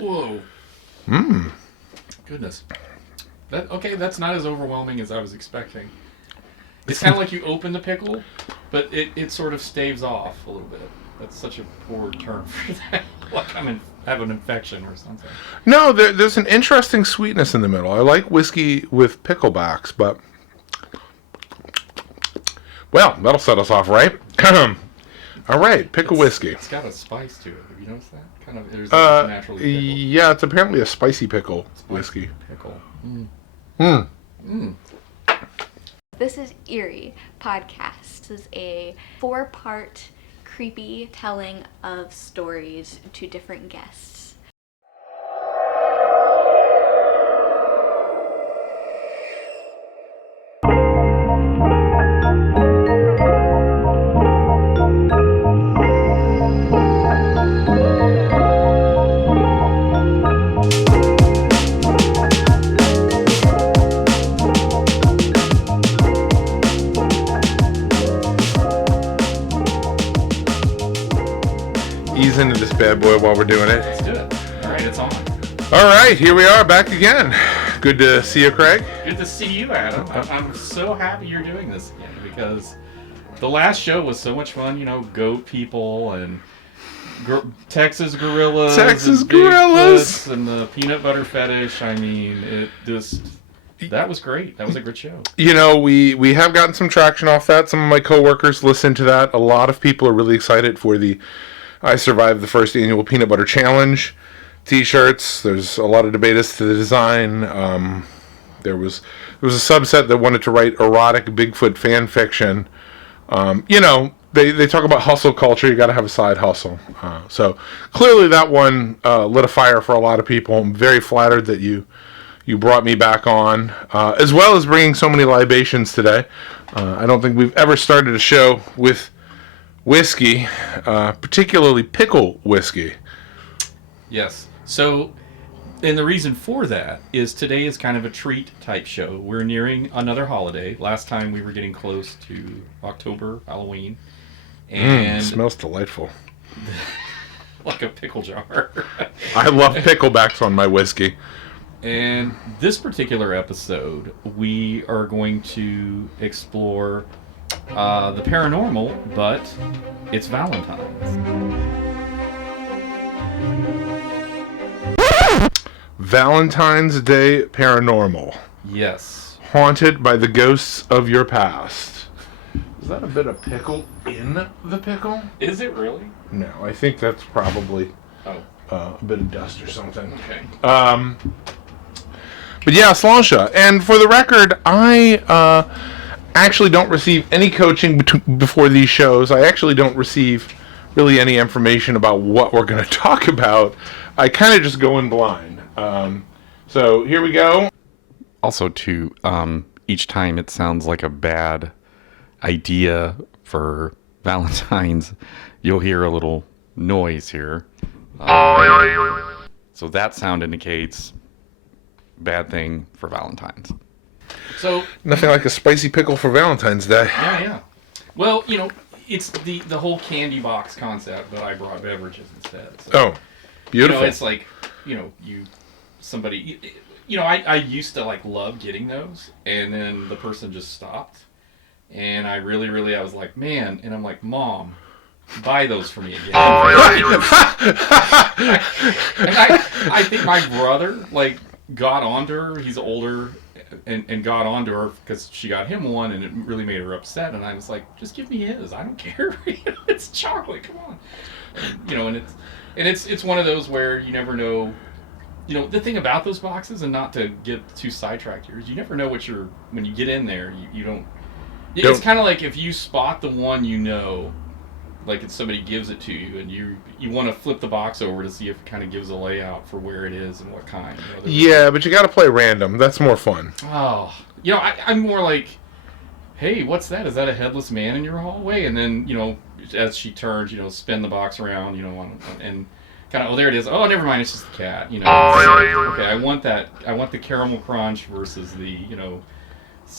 Whoa. Mmm. Goodness. That's not as overwhelming as I was expecting. It's kind of like you open the pickle, but it sort of staves off a little bit. That's such a poor term for that. Like have an infection or something. No, there's an interesting sweetness in the middle. I like whiskey with picklebacks, but... Well, that'll set us off, right? All right, pickle whiskey. It's got a spice to it. Have you noticed that? Kind of. There's like naturally pickled. Yeah, it's apparently a spicy pickle whiskey. Pickle. This is Eerie podcast. This is a 4-part creepy telling of stories to different guests. Ease into this bad boy while we're doing it. Let's do it. All right, it's on. All right, here we are back again. Good to see you, Craig. Good to see you, Adam. I'm so happy you're doing this again because the last show was so much fun. You know, goat people and Texas gorillas. Texas and gorillas. And the peanut butter fetish. I mean, that was great. That was a good show. You know, we have gotten some traction off that. Some of my coworkers listened to that. A lot of people are really excited for the I Survived the First Annual Peanut Butter Challenge t-shirts. There's a lot of debate as to the design. There was a subset that wanted to write erotic Bigfoot fan fiction. You know, they talk about hustle culture. You got to have a side hustle. So clearly that one lit a fire for a lot of people. I'm very flattered that you brought me back on, as well as bringing so many libations today. I don't think we've ever started a show with whiskey, particularly pickle whiskey. Yes. So, and the reason for that is today is kind of a treat type show. We're nearing another holiday. Last time we were getting close to October, Halloween. And smells delightful. Like a pickle jar. I love picklebacks on my whiskey. And this particular episode, we are going to explore the paranormal, but it's Valentine's. Valentine's Day paranormal. Yes. Haunted by the ghosts of your past. Is that a bit of pickle in the pickle? Is it really? No, I think that's probably a bit of dust or something. Okay. But yeah, Sláinte. And for the record, I actually don't receive any coaching before these shows. I actually don't receive really any information about what we're going to talk about. I kind of just go in blind. So here we go. Also, too, each time it sounds like a bad idea for Valentine's, you'll hear a little noise here. So that sound indicates bad thing for Valentine's. So nothing like a spicy pickle for Valentine's Day. Yeah. Well, you know, it's the whole candy box concept, but I brought beverages instead. So, oh, beautiful. You know, it's like, you know, I used to like love getting those, and then the person just stopped, and I really, I was like, man, and I'm like, Mom, buy those for me again. I think my brother like got onto her. He's older, and got onto her because she got him one, and it really made her upset. And I was like, just give me his. I don't care. It's chocolate. Come on. And, you know, and it's one of those where you never know. You know, the thing about those boxes, and not to get too sidetracked here, is you never know when you get in there, you don't. It's kind of like if you spot the one you know, like if somebody gives it to you, and you want to flip the box over to see if it kind of gives a layout for where it is and what kind. You know, yeah, but you got to play random. That's more fun. Oh, you know, I'm more like, hey, what's that? Is that a headless man in your hallway? And then, you know, as she turns, you know, spin the box around, you know, and kind of, oh, there it is. Oh, never mind, it's just the cat. You know, okay, I want that. I want the caramel crunch versus the, you know,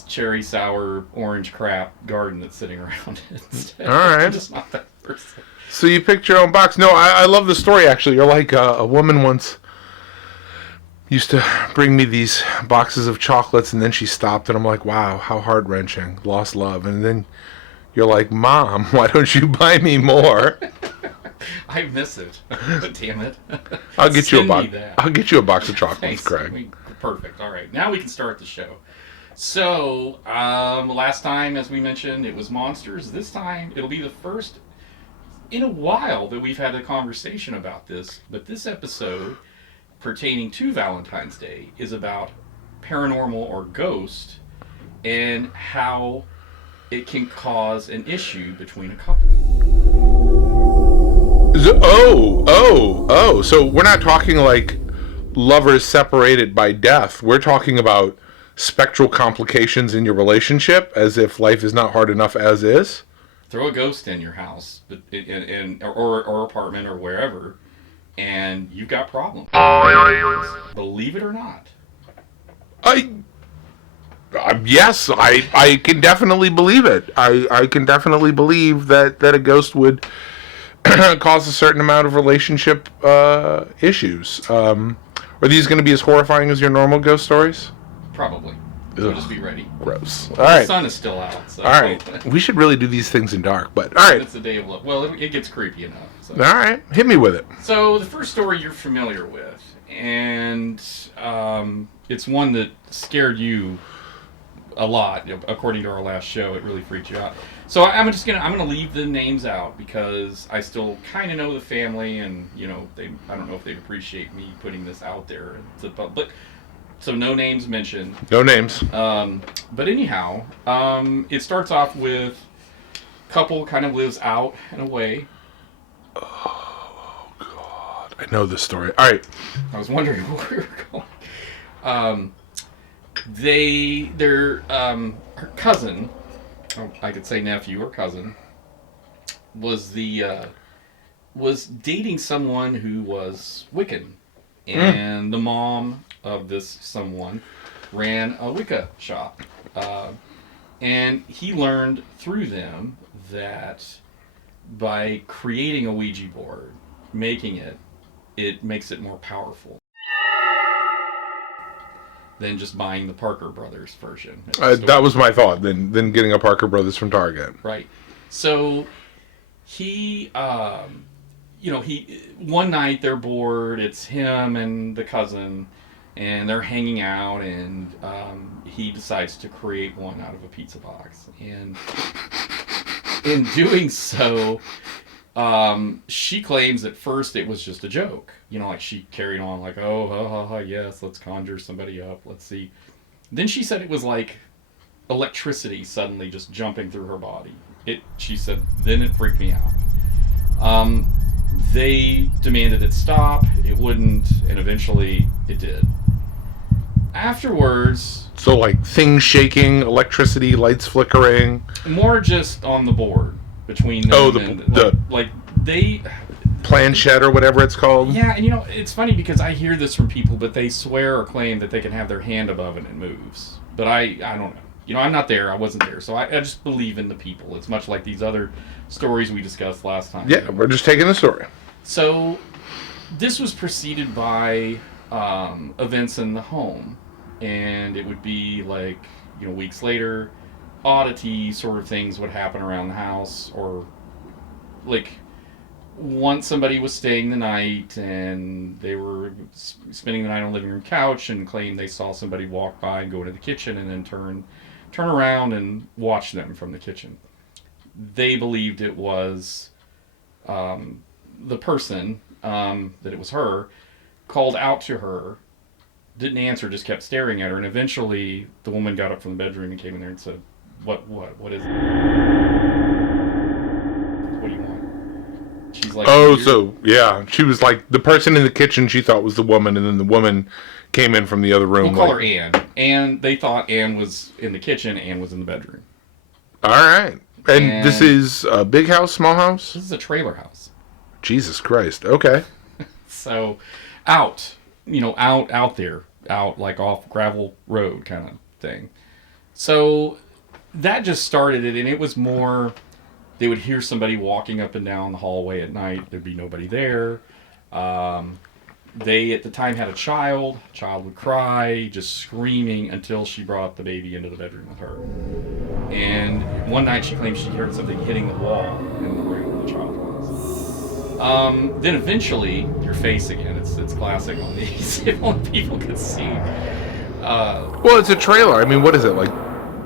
cherry sour orange crap garden that's sitting around it instead. All right. I'm just not that person. So you picked your own box. No, I love the story, actually. You're like a woman once used to bring me these boxes of chocolates, and then she stopped, and I'm like, wow, how heart-wrenching. Lost love. And then you're like, Mom, why don't you buy me more? I miss it. Damn it. I'll get you a Send box. me that. I'll get you a box of chocolates, Thanks. Craig. Perfect. All right. Now we can start the show. So, last time, as we mentioned, it was monsters. This time, it'll be the first in a while that we've had a conversation about this. But this episode, pertaining to Valentine's Day, is about paranormal or ghost and how it can cause an issue between a couple. So we're not talking like lovers separated by death. We're talking about spectral complications in your relationship, as if life is not hard enough as is. Throw a ghost in your house, or apartment or wherever, and you've got problems. Believe it or not. Yes, I can definitely believe it. I can definitely believe that a ghost would cause a certain amount of relationship issues. Are these going to be as horrifying as your normal ghost stories? Probably. So just be ready. Gross. All The right. sun is still out. So. All right. We should really do these things in dark, but all right. It's the day of love. Well, it gets creepy enough. So. All right. Hit me with it. So the first story you're familiar with, and it's one that scared you a lot. According to our last show, it really freaked you out. So I'm gonna leave the names out because I still kind of know the family, and I don't know if they'd appreciate me putting this out there. But so no names mentioned. No names. But anyhow, it starts off with couple kind of lives out and away. Oh God, I know this story. All right. I was wondering where we were going. Her cousin, I could say nephew or cousin, was dating someone who was Wiccan, and the mom of this someone ran a Wicca shop, and he learned through them that by creating a Ouija board, making it makes it more powerful than just buying the Parker Brothers version. That was my thought. Then getting a Parker Brothers from Target. Right. So he one night they're bored. It's him and the cousin, and they're hanging out, and he decides to create one out of a pizza box. And in doing so, she claims at first it was just a joke. Like she carried on like, oh, ha, ha, ha, yes, let's conjure somebody up. Let's see. Then she said it was like electricity suddenly just jumping through her body. She said, then it freaked me out. They demanded it stop. It wouldn't, and eventually it did. Afterwards... So like things shaking, electricity, lights flickering. More just on the board between them. They... Planchette or whatever it's called. Yeah, and it's funny because I hear this from people, but they swear or claim that they can have their hand above it and it moves. But I don't know. I'm not there. I wasn't there. So I just believe in the people. It's much like these other stories we discussed last time. Yeah, we're just taking the story. So this was preceded by events in the home. And it would be like, weeks later, oddity sort of things would happen around the house. Or like... Once somebody was staying the night and they were spending the night on the living room couch and claimed they saw somebody walk by and go into the kitchen and then turn around and watch them from the kitchen. They believed it was the person, that it was her, called out to her, didn't answer, just kept staring at her, and eventually the woman got up from the bedroom and came in there and said, what is it? What do you want? She's like, so yeah, she was like the person in the kitchen she thought was the woman, and then the woman came in from the other room. We'll call her Anne. And they thought Anne was in the kitchen, Anne was in the bedroom. All right. And this is a big house, small house? This is a trailer house. Jesus Christ. Okay. So out there, out like off gravel road kind of thing. So that just started it, and it was more... They would hear somebody walking up and down the hallway at night. There'd be nobody there. They, at the time, had a child. Child would cry, just screaming until she brought the baby into the bedroom with her. And one night she claimed she heard something hitting the wall in the room where the child was. Then eventually, your face again. It's classic on these. If only people could see. Well, it's a trailer. I mean, what is it, like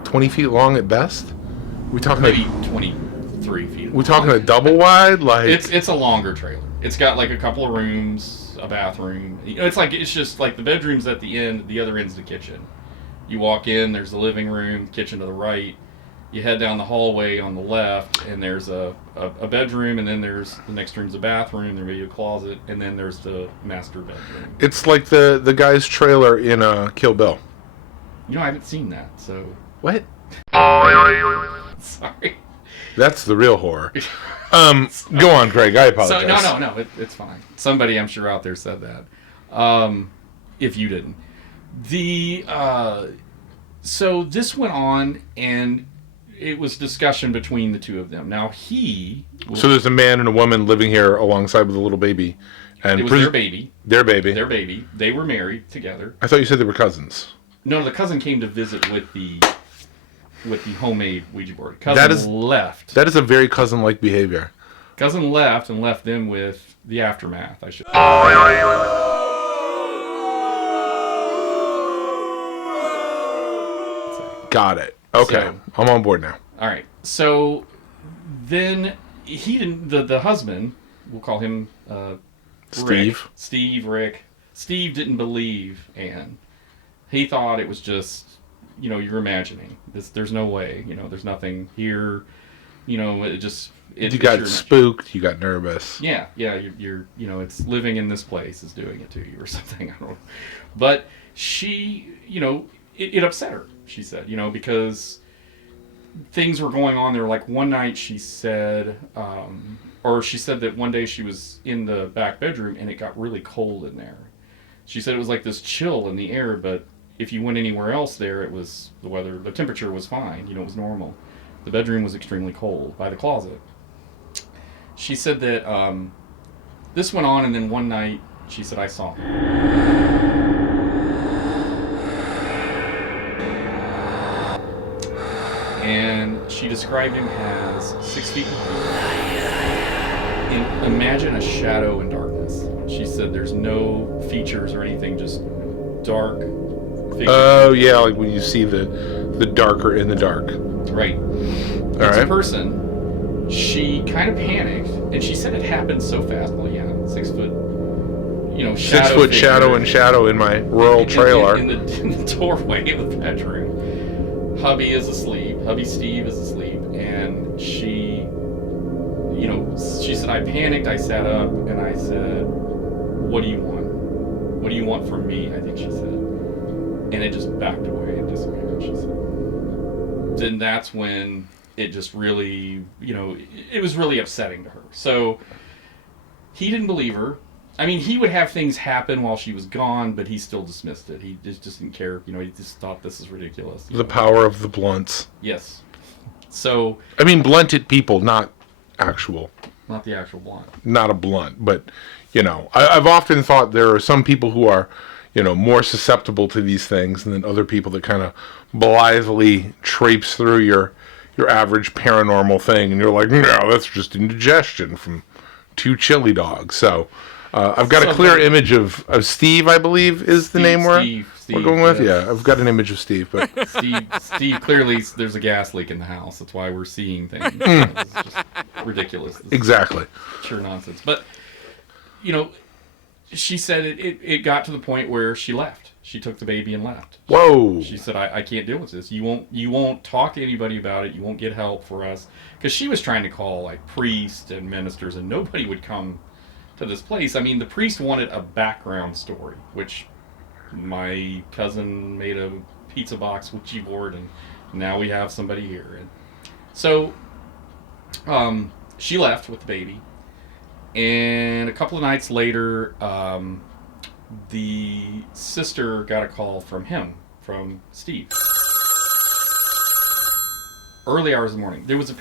20 feet long at best? We talking Maybe 23 feet. We talking a double wide? Like It's a longer trailer. It's got like a couple of rooms, a bathroom. You know, it's just like the bedroom's at the end. The other end's the kitchen. You walk in, there's the living room, kitchen to the right. You head down the hallway on the left, and there's a bedroom, and then there's the next room's a bathroom. There may be a closet, and then there's the master bedroom. it's like the guy's trailer in Kill Bill. You know, I haven't seen that, so What? sorry. That's the real horror. Go on, Craig. I apologize. So no, it's fine. Somebody I'm sure out there said that. If you didn't, so this went on, and it was discussion between the two of them. Now So there's a man and a woman living here alongside with a little baby, and it was their baby. Their baby. Their baby. They were married together. I thought you said they were cousins. No, the cousin came to visit with the homemade Ouija board. Cousin left. That is a very cousin-like behavior. Cousin left and left them with the aftermath. I should. Got it. Okay, So- I'm on board now. All right. So then he didn't. The husband, we'll call him Steve. Rick. Steve didn't believe Anne. He thought it was just, you're imagining. There's no way. There's nothing here. It just. You got spooked. You got nervous. Yeah. You're. It's living in this place is doing it to you or something. I don't know. But she, it upset her. She said, because things were going on there. Like one night she said, she said that one day she was in the back bedroom and it got really cold in there. She said it was like this chill in the air, but if you went anywhere else there, it was the temperature was fine. It was normal. The bedroom was extremely cold by the closet. She said that this went on, and then one night she said, I saw him. And she described him as 6 feet tall. And imagine a shadow in darkness. She said there's no features or anything, just dark figure. Oh yeah, like when you see the darker in the dark. Right. It's a person. She kind of panicked, and she said it happened so fast. Well, yeah, 6 foot. Shadow 6 foot figure shadow and shadow in my rural trailer. In the doorway of the bedroom. Hubby is asleep. Hubby Steve is asleep, and she said, I panicked. I sat up and I said, "What do you want? What do you want from me?" I think she said, and it just backed away and disappeared. She said. Then that's when it just really, it was really upsetting to her. So he didn't believe her. I mean, he would have things happen while she was gone, but he still dismissed it. He just didn't care. He just thought this is ridiculous. The power of the blunts. Yes. So. I mean, blunted people, not actual. Not the actual blunt. Not a blunt, but, I've often thought there are some people who are, more susceptible to these things, and then other people that kind of blithely traipse through your average paranormal thing, and you're like, no, that's just indigestion from 2 chili dogs. So I've got a clear image of Steve, I believe, is the name we're going with. Yeah, I've got an image of Steve, but Steve clearly there's a gas leak in the house. That's why we're seeing things. It's just ridiculous. Exactly. Pure nonsense. But she said it got to the point where she left. She took the baby and left. Whoa. She said, I can't deal with this. You won't talk to anybody about it. You won't get help for us. Because she was trying to call like priests and ministers, and nobody would come to this place. I mean, the priest wanted a background story, which my cousin made a pizza box Ouija board, and now we have somebody here. And so she left with the baby, and a couple of nights later, the sister got a call from Steve. Early hours of the morning. There was a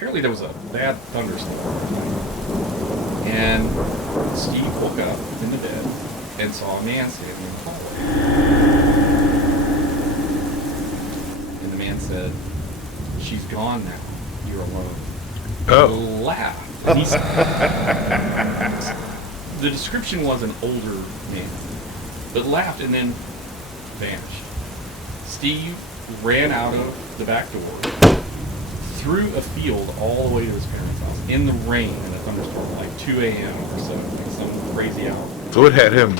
bad thunderstorm. And Steve woke up in the bed, and saw a man standing in the hallway. And the man said, "She's gone now. You're alone." Oh. Laughed. And the description was an older man, but laughed and then vanished. Steve ran out of the back door, through a field all the way to his parents' house, in the rain in a thunderstorm, like 2 a.m. or so, like some crazy hour. So it had him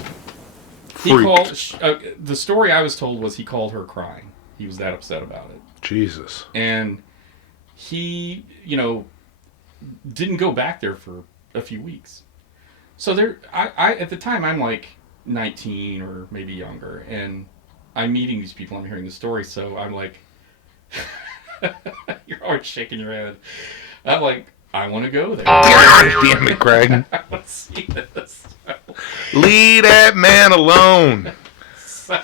He freaked. called. The story I was told was he called her crying. He was that upset about it. Jesus. And he, didn't go back there for a few weeks. So I at the time I'm like 19 or maybe younger, and I'm meeting these people. I'm hearing the story, so I'm like, you're always shaking your head. I'm like, I want to go there. God damn it, Craig. I want to see this. Leave that man alone. So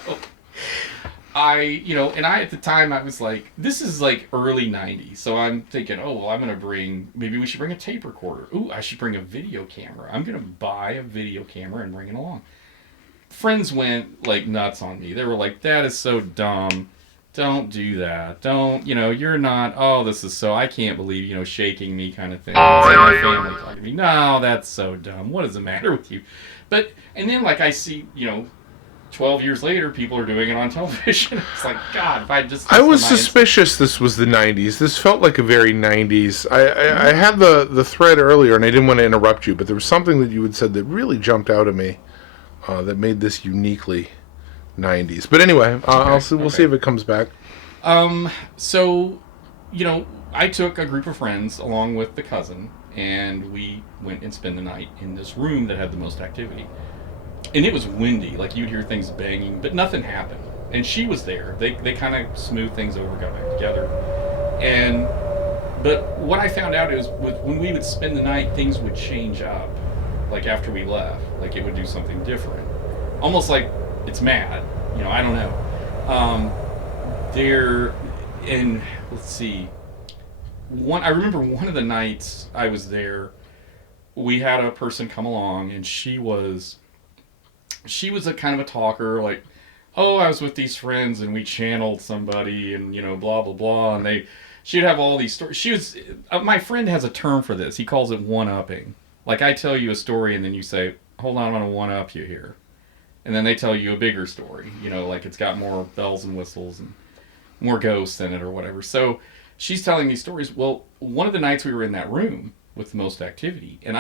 and I at the time I was like, this is like early 90s, so I'm thinking, oh, well, maybe we should bring a tape recorder. Ooh, I should bring a video camera. I'm going to buy a video camera and bring it along. Friends went like nuts on me. They were like, that is so dumb. Don't do that. Don't, you're not, oh, this is so, I can't believe, shaking me kind of thing. It's like my family talking to me, no, that's so dumb. What is the matter with you? And then like I see, 12 years later, people are doing it on television. It's like, God, if I just... I was suspicious this was the 90s. This felt like a very 90s. I had the thread earlier, and I didn't want to interrupt you, but there was something that you had said that really jumped out at me that made this uniquely 90s. But anyway, we'll see if it comes back. So, I took a group of friends along with the cousin, and we went and spent the night in this room that had the most activity. And it was windy, like you'd hear things banging, but nothing happened. And she was there. They kind of smoothed things over, got back together. But what I found out is when we would spend the night, things would change up. Like after we left, like it would do something different. Almost like it's mad, I don't know. Let's see. I remember one of the nights I was there, we had a person come along, and she was a kind of a talker, like, oh, I was with these friends and we channeled somebody and, blah, blah, blah. And she'd have all these stories. My friend has a term for this. He calls it one-upping. Like I tell you a story and then you say, hold on, I'm going to one-up you here. And then they tell you a bigger story, like it's got more bells and whistles and more ghosts in it or whatever. So she's telling these stories. Well, one of the nights we were in that room with the most activity, and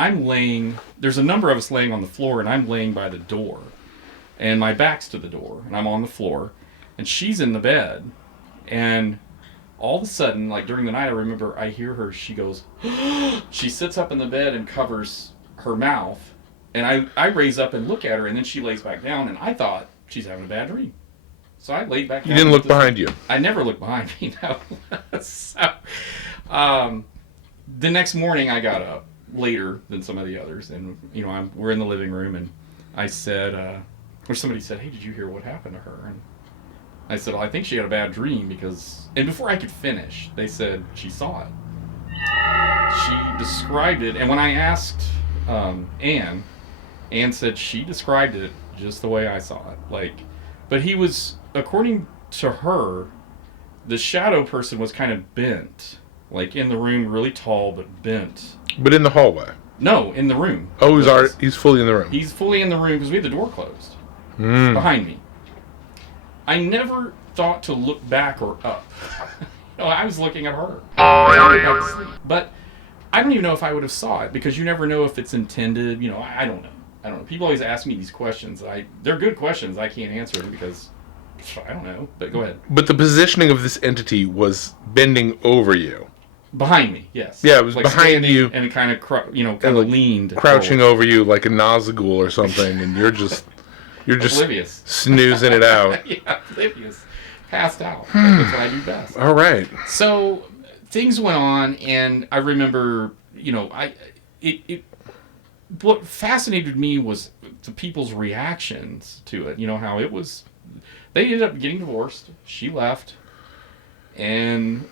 there's a number of us laying on the floor, and I'm laying by the door, and my back's to the door, and I'm on the floor, and she's in the bed, and all of a sudden, like during the night, I remember I hear her, she goes, she sits up in the bed and covers her mouth, and I raise up and look at her, and then she lays back down, and I thought she's having a bad dream. So I laid back down. You didn't look behind you. I never looked behind me, no. So, the next morning I got up later than some of the others, and we're in the living room, and I said, or somebody said, hey, did you hear what happened to her? And I said, well, I think she had a bad dream and before I could finish, they said she saw it. She described it, and when I asked Anne said she described it just the way I saw it. But he was, according to her, the shadow person was kind of bent. Like in the room, really tall, but bent. But in the hallway? No, in the room. Oh, he's fully in the room. He's fully in the room because we had the door closed. Behind me. I never thought to look back or up. I was looking at her. But I don't even know if I would have saw it, because you never know if it's intended. I don't know. People always ask me these questions. They're good questions. I can't answer them because I don't know. But go ahead. But the positioning of this entity was bending over you. Behind me, yes. Yeah, it was behind you, and it kind of leaned, crouching forward. over you like a Nazgul or something, and you're just oblivious, snoozing it out. Yeah, oblivious, passed out. That's what I do best. All right. So things went on, and I remember, what fascinated me was the people's reactions to it. How it was. They ended up getting divorced. She left, and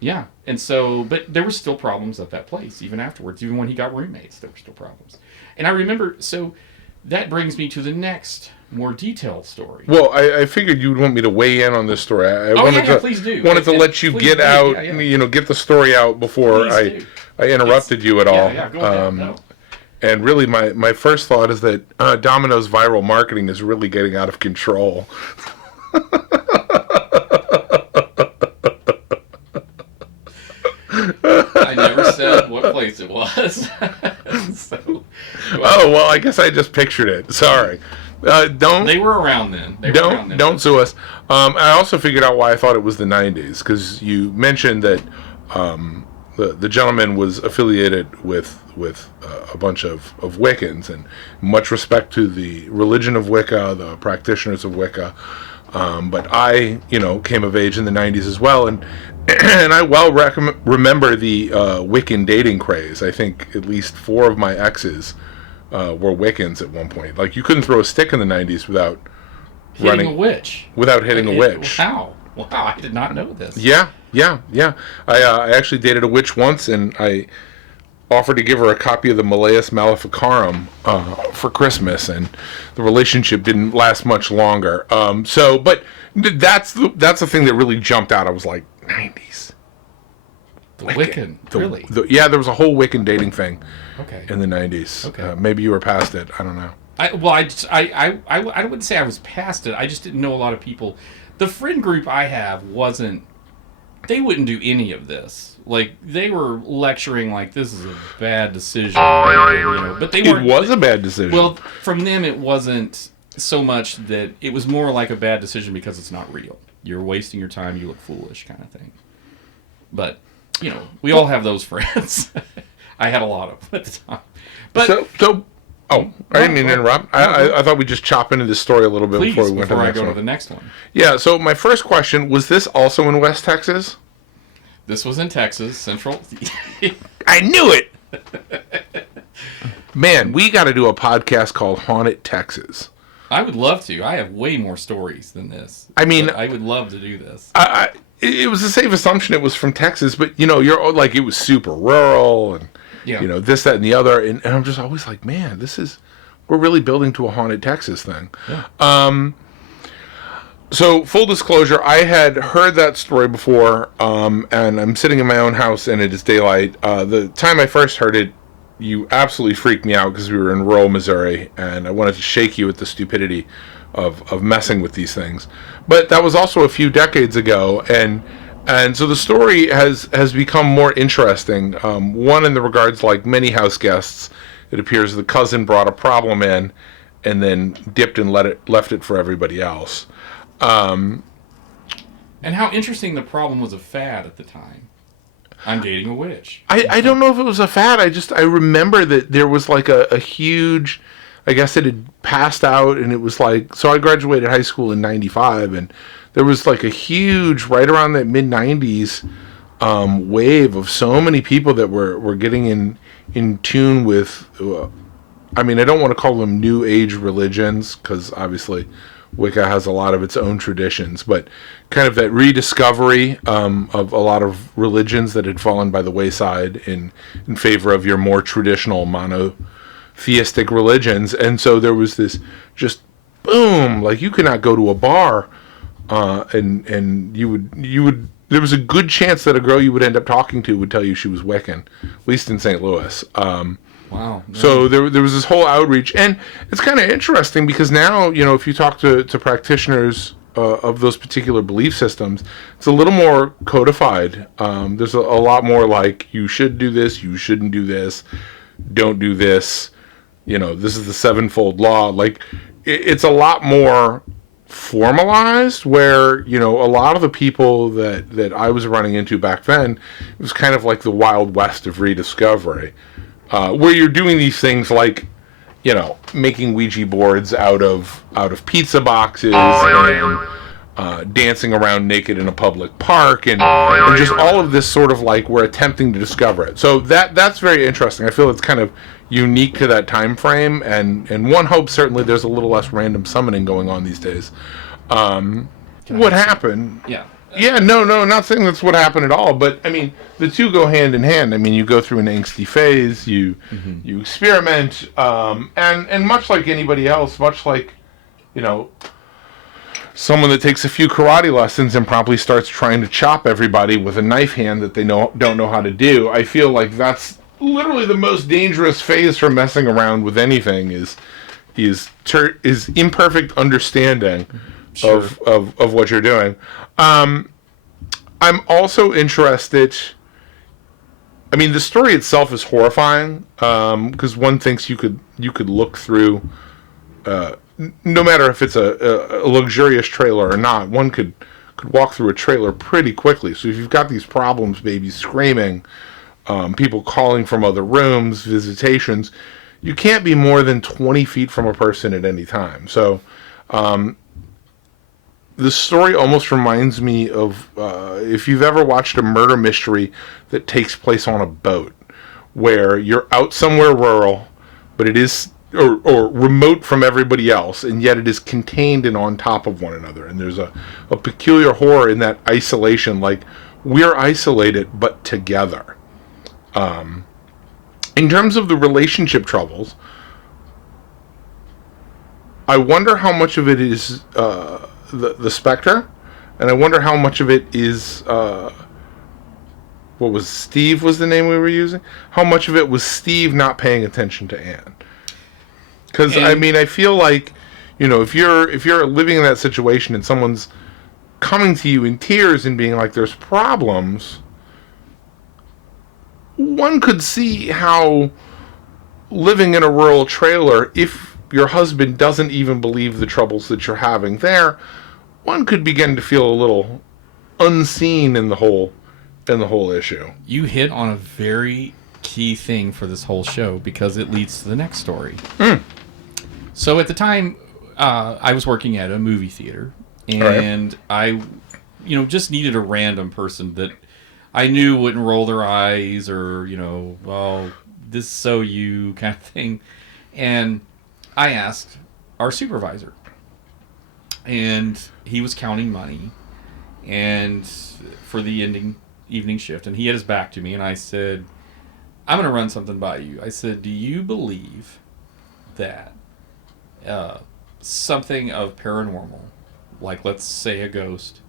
yeah, and so, but there were still problems at that place even afterwards. Even when he got roommates, there were still problems. And I remember, so that brings me to the next, more detailed story. Well, I figured you'd want me to weigh in on this story. I wanted to, please do. Wanted to let you get out, get the story out before I interrupted you at all. Yeah, go ahead. No. And really, my first thought is that Domino's viral marketing is really getting out of control. I never said what place it was. Oh, well, I guess I just pictured it. Sorry. Don't. They were around then. Don't sue us. I also figured out why I thought it was the 90s, because you mentioned that the gentleman was affiliated with a bunch of Wiccans, and much respect to the religion of Wicca, the practitioners of Wicca. But I, came of age in the 90s as well, and I remember the Wiccan dating craze. I think at least 4 of my exes were Wiccans at one point. Like, you couldn't throw a stick in the 90s without hitting a witch. Without hitting a witch. Wow, I did not know this. Yeah. I actually dated a witch once, and I offered to give her a copy of the Malleus Maleficarum for Christmas, and the relationship didn't last much longer. But that's the thing that really jumped out. I was like, 90s. The Wiccan, really? Yeah, there was a whole Wiccan dating thing. Okay. In the 90s. Okay. Maybe you were past it. I don't know. I wouldn't say I was past it. I just didn't know a lot of people. The friend group I have they wouldn't do any of this. Like, they were lecturing like this is a bad decision, but they weren't. It was a bad decision. Well, from them it wasn't so much that it was more like a bad decision because it's not real. You're wasting your time, you look foolish kind of thing. But, we all have those friends. I had a lot of them at the time. But I didn't mean to interrupt. I thought we'd just chop into this story a little bit before we went to the next one. Before I go to the next one. Yeah, so my first question, was this also in West Texas? This was in Texas, Central. I knew it! Man, we got to do a podcast called Haunted Texas. I would love to. I have way more stories than this. I mean, I would love to do this. It was a safe assumption it was from Texas, but, you're like, it was super rural, and, this, that, and the other, and I'm just always like, man, we're really building to a Haunted Texas thing. Yeah. So, full disclosure, I had heard that story before, and I'm sitting in my own house, and it is daylight. The time I first heard it, you absolutely freaked me out because we were in rural Missouri, and I wanted to shake you at the stupidity of messing with these things. But that was also a few decades ago, and so the story has become more interesting. One, in the regards, like many house guests, it appears the cousin brought a problem in, and then dipped and left it for everybody else. And how interesting the problem was a fad at the time. I'm dating a witch. I don't know if it was a fad. I remember that there was like a huge, I guess it had passed out, and it was like, so I graduated high school in 95, and there was like a huge, right around that mid-90s wave of so many people that were getting in tune with, I don't want to call them new age religions, because obviously Wicca has a lot of its own traditions, but kind of that rediscovery of a lot of religions that had fallen by the wayside in favor of your more traditional monotheistic religions. And so there was this just boom, like you could not go to a bar and you would there was a good chance that a girl you would end up talking to would tell you she was Wiccan, at least in St. Louis. Wow. No. So there was this whole outreach, and it's kind of interesting because now, if you talk to practitioners of those particular belief systems, it's a little more codified. There's a lot more like, you should do this, you shouldn't do this, don't do this, this is the sevenfold law. Like, it's a lot more formalized, where, a lot of the people that I was running into back then, it was kind of like the Wild West of rediscovery. Where you're doing these things like, making Ouija boards out of pizza boxes, and dancing around naked in a public park, and just all of this sort of like, we're attempting to discover it. So that's very interesting. I feel it's kind of unique to that time frame, and one hopes certainly there's a little less random summoning going on these days. What happened? Yeah. Yeah, no, not saying that's what happened at all. But I mean, the two go hand in hand. I mean, you go through an angsty phase, you experiment, and much like anybody else, much like you know, someone that takes a few karate lessons and promptly starts trying to chop everybody with a knife hand that they don't know how to do. I feel like that's literally the most dangerous phase for messing around with anything is imperfect understanding Sure. of what you're doing. I'm also interested. I mean, the story itself is horrifying because one thinks you could look through, no matter if it's a luxurious trailer or not. One could walk through a trailer pretty quickly. So if you've got these problems, babies screaming, people calling from other rooms, visitations, you can't be more than 20 feet from a person at any time. So the story almost reminds me of if you've ever watched a murder mystery that takes place on a boat, where you're out somewhere rural, but it is or remote from everybody else, and yet it is contained and on top of one another. And there's a peculiar horror in that isolation, like we're isolated but together. In terms of the relationship troubles, I wonder how much of it is the specter, and I wonder how much of it is what was Steve was the name we were using? How much of it was Steve not paying attention to Anne? Because I mean, I feel like, you know, if you're living in that situation and someone's coming to you in tears and being like, "There's problems," one could see how living in a rural trailer, if your husband doesn't even believe the troubles that you're having there, one could begin to feel a little unseen in the whole issue. You hit on a very key thing for this whole show because it leads to the next story. So at the time, I was working at a movie theater, and I, just needed a random person that I knew wouldn't roll their eyes or, well, this is so you kind of thing. And I asked our supervisor, and he was counting money and for the evening shift, and he had his back to me, and I said, I'm going to run something by you. I said, do you believe that something of paranormal, like let's say a ghost,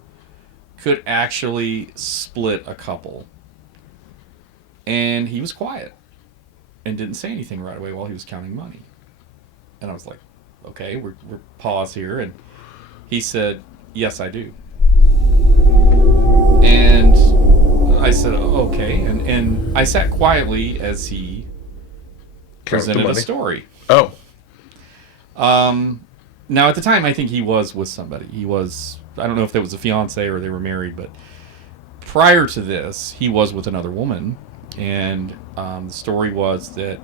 could actually split a couple? And he was quiet and didn't say anything right away while he was counting money. And I was like, okay, we're pause here. And he said, yes, I do. And I said, okay. And I sat quietly as he presented a story. Oh. Now, at the time, I think he was with somebody. He was, I don't know if that was a fiance or they were married, but prior to this, he was with another woman. And the story was that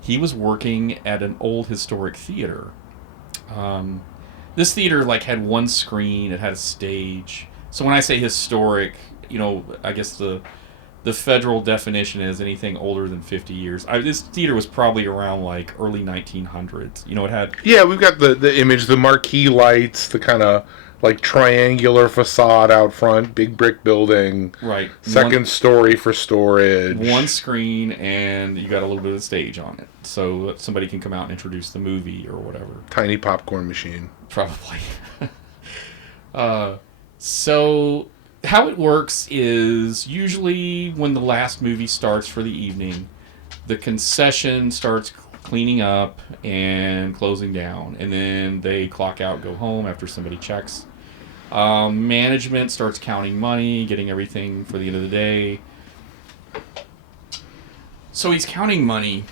he was working at an old historic theater. This theater had one screen, it had a stage. So when I say historic, I guess the federal definition is anything older than 50 years. This theater was probably around early 1900s. It had... Yeah, we've got the image, the marquee lights, the kind of triangular facade out front, big brick building. Right. Second story for storage. One screen, and you got a little bit of stage on it. So somebody can come out and introduce the movie or whatever. Tiny popcorn machine. Probably. So how it works is usually when the last movie starts for the evening, the concession starts cleaning up and closing down, and then they clock out, go home after somebody checks. Management starts counting money, getting everything for the end of the day. So he's counting money,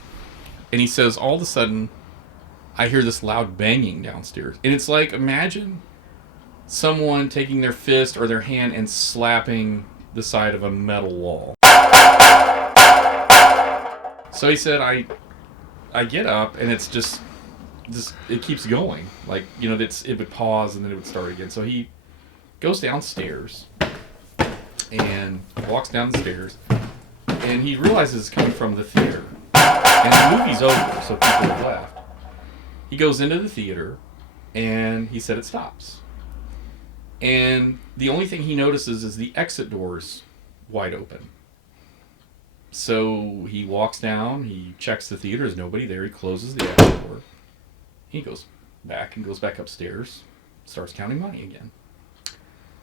and he says, all of a sudden, I hear this loud banging downstairs. And it's like, imagine someone taking their fist or their hand and slapping the side of a metal wall. So he said, I get up, and it's just it keeps going. It would pause, and then it would start again. So he goes downstairs and walks down the stairs, and he realizes it's coming from the theater. And the movie's over, so people have left. He goes into the theater, and he said it stops. And the only thing he notices is the exit doors wide open. So he walks down, he checks the theater, there's nobody there, he closes the exit door. He goes back and goes back upstairs, starts counting money again.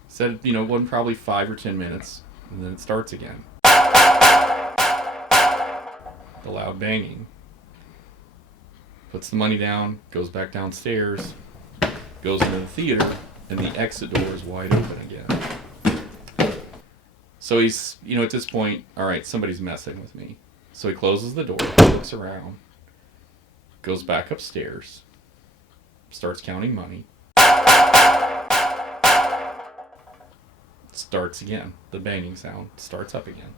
Said, it wasn't probably 5 or 10 minutes, and then it starts again. The loud banging. Puts the money down, goes back downstairs, goes into the theater, and the exit door is wide open again. So he's, at this point, all right, somebody's messing with me. So he closes the door, looks around, goes back upstairs, starts counting money, starts again. The banging sound starts up again.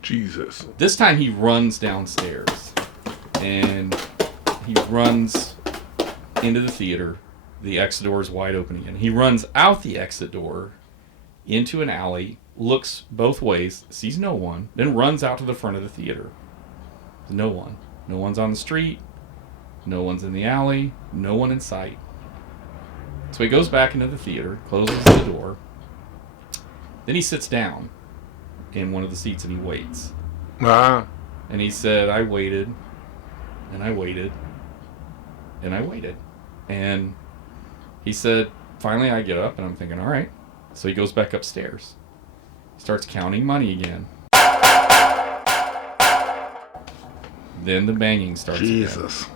Jesus. This time he runs downstairs, and he runs into the theater. The exit door is wide open again. He runs out the exit door into an alley, looks both ways, sees no one, then runs out to the front of the theater. No one. No one's on the street. No one's in the alley. No one in sight. So he goes back into the theater, closes the door. Then he sits down in one of the seats and he waits. Ah. And he said, I waited, and I waited, and I waited. And he said, finally I get up and I'm thinking, all right. So he goes back upstairs. Starts counting money again. Then the banging starts Jesus. again.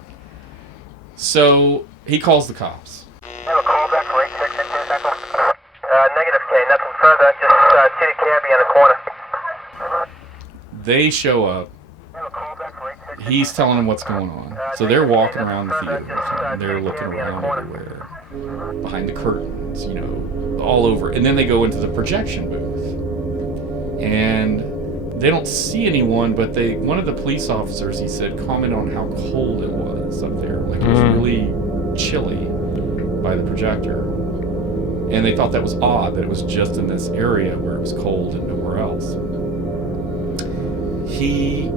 So he calls the cops. You have a call back for 86 Central? Negative, K. Nothing further. Just see the cabbie on the corner. They show up. He's telling them what's going on. So they're walking around the theater. And they're looking around everywhere. Behind the curtains, all over. And then they go into the projection booth. And they don't see anyone, but one of the police officers, he said, commented on how cold it was up there. Like, it was really chilly by the projector. And they thought that was odd, that it was just in this area where it was cold and nowhere else. He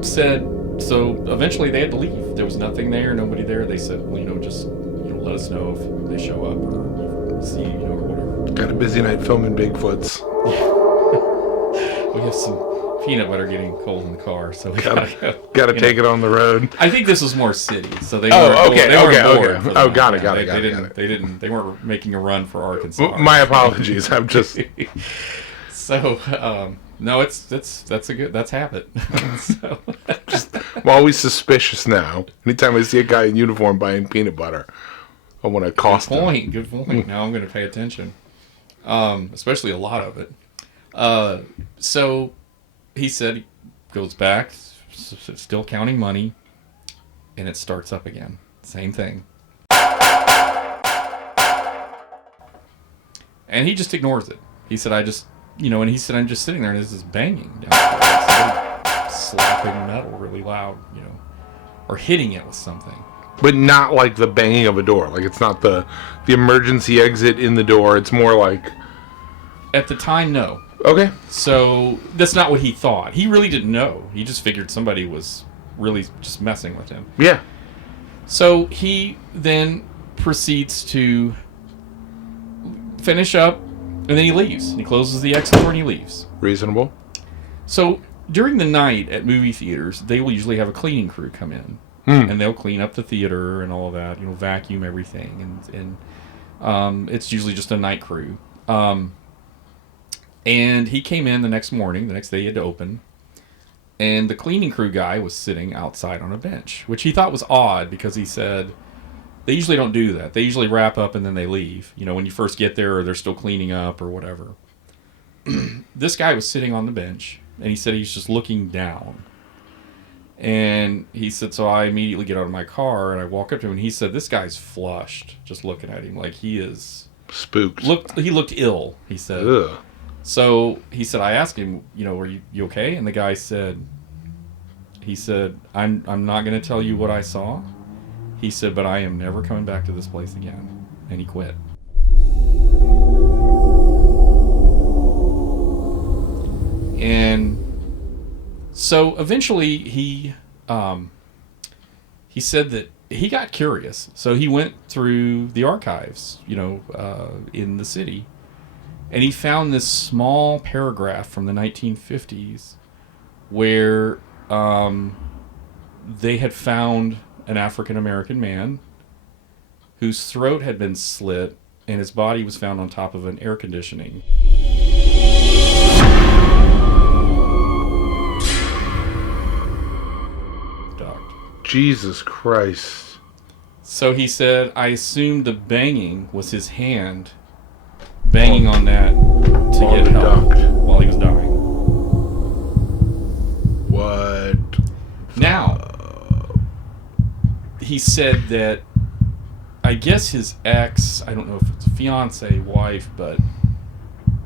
said, so eventually they had to leave. There was nothing there, nobody there. They said, well, just let us know if they show up or see, or whatever. Got a busy night filming Bigfoots. We have some peanut butter getting cold in the car, so we gotta go. Gotta take it on the road. I think this was more city, so they Oh, weren't. okay, They weren't okay, bored okay. for Oh, that. got it, Yeah, got it, got they it, didn't. got it. They didn't. They weren't making a run for Arkansas. My apologies. I'm just So no, that's habit. So. I'm always suspicious now. Anytime I see a guy in uniform buying peanut butter, I want to accost him. Good point. Now I'm going to pay attention, especially a lot of it. So he said he goes back, still counting money, and it starts up again. Same thing. And he just ignores it. He said, and he said, I'm just sitting there and there's this banging downstairs. Slapping metal really loud, or hitting it with something. But not like the banging of a door. Like, it's not the emergency exit in the door. It's more like... At the time, no. Okay. So that's not what he thought. He really didn't know. He just figured somebody was really just messing with him. Yeah. So he then proceeds to finish up, and then he leaves. He closes the exit door and he leaves. Reasonable. So during the night at movie theaters, they will usually have a cleaning crew come in. And they'll clean up the theater and all of that, vacuum everything. And it's usually just a night crew. And he came in the next morning, the next day he had to open, and the cleaning crew guy was sitting outside on a bench, which he thought was odd because he said they usually don't do that. They usually wrap up and then they leave, when you first get there or they're still cleaning up or whatever. This guy was sitting on the bench, and he said he's just looking down. And he said, so I immediately get out of my car and I walk up to him, and he said, this guy's flushed, just looking at him, like he is... Spooked. He looked ill, he said. Ugh. So he said, I asked him, were you okay? And the guy said, I'm not going to tell you what I saw. He said, but I am never coming back to this place again. And he quit. And so eventually he said that he got curious. So he went through the archives, in the city, and he found this small paragraph from the 1950s where they had found an African American man whose throat had been slit and his body was found on top of an air conditioning. Duct. Jesus Christ. So he said, I assumed the banging was his hand banging on that to get help while he was dying. What? Now, he said that, I guess his ex, I don't know if it's fiance, wife, but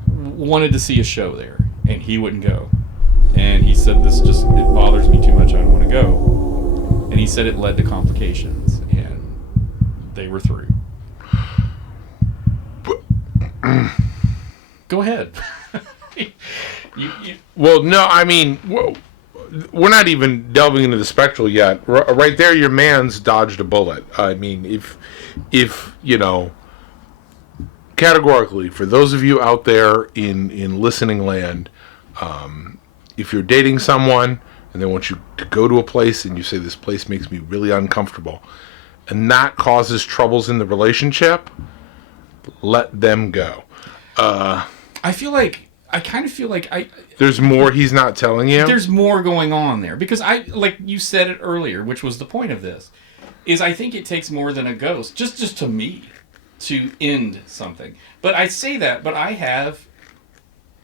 wanted to see a show there, and he wouldn't go. And he said, it bothers me too much, I don't want to go. And he said it led to complications, and they were through. Go ahead. Well, no, I mean, we're not even delving into the spectral yet. Right there, your man's dodged a bullet. I mean, if categorically, for those of you out there in listening land, if you're dating someone and they want you to go to a place and you say, this place makes me really uncomfortable, and that causes troubles in the relationship, let them go. I kind of feel like there's more he's not telling you. There's more going on there. Because like you said it earlier, which was the point of this, is I think it takes more than a ghost, just to me, to end something. But I say that, but I have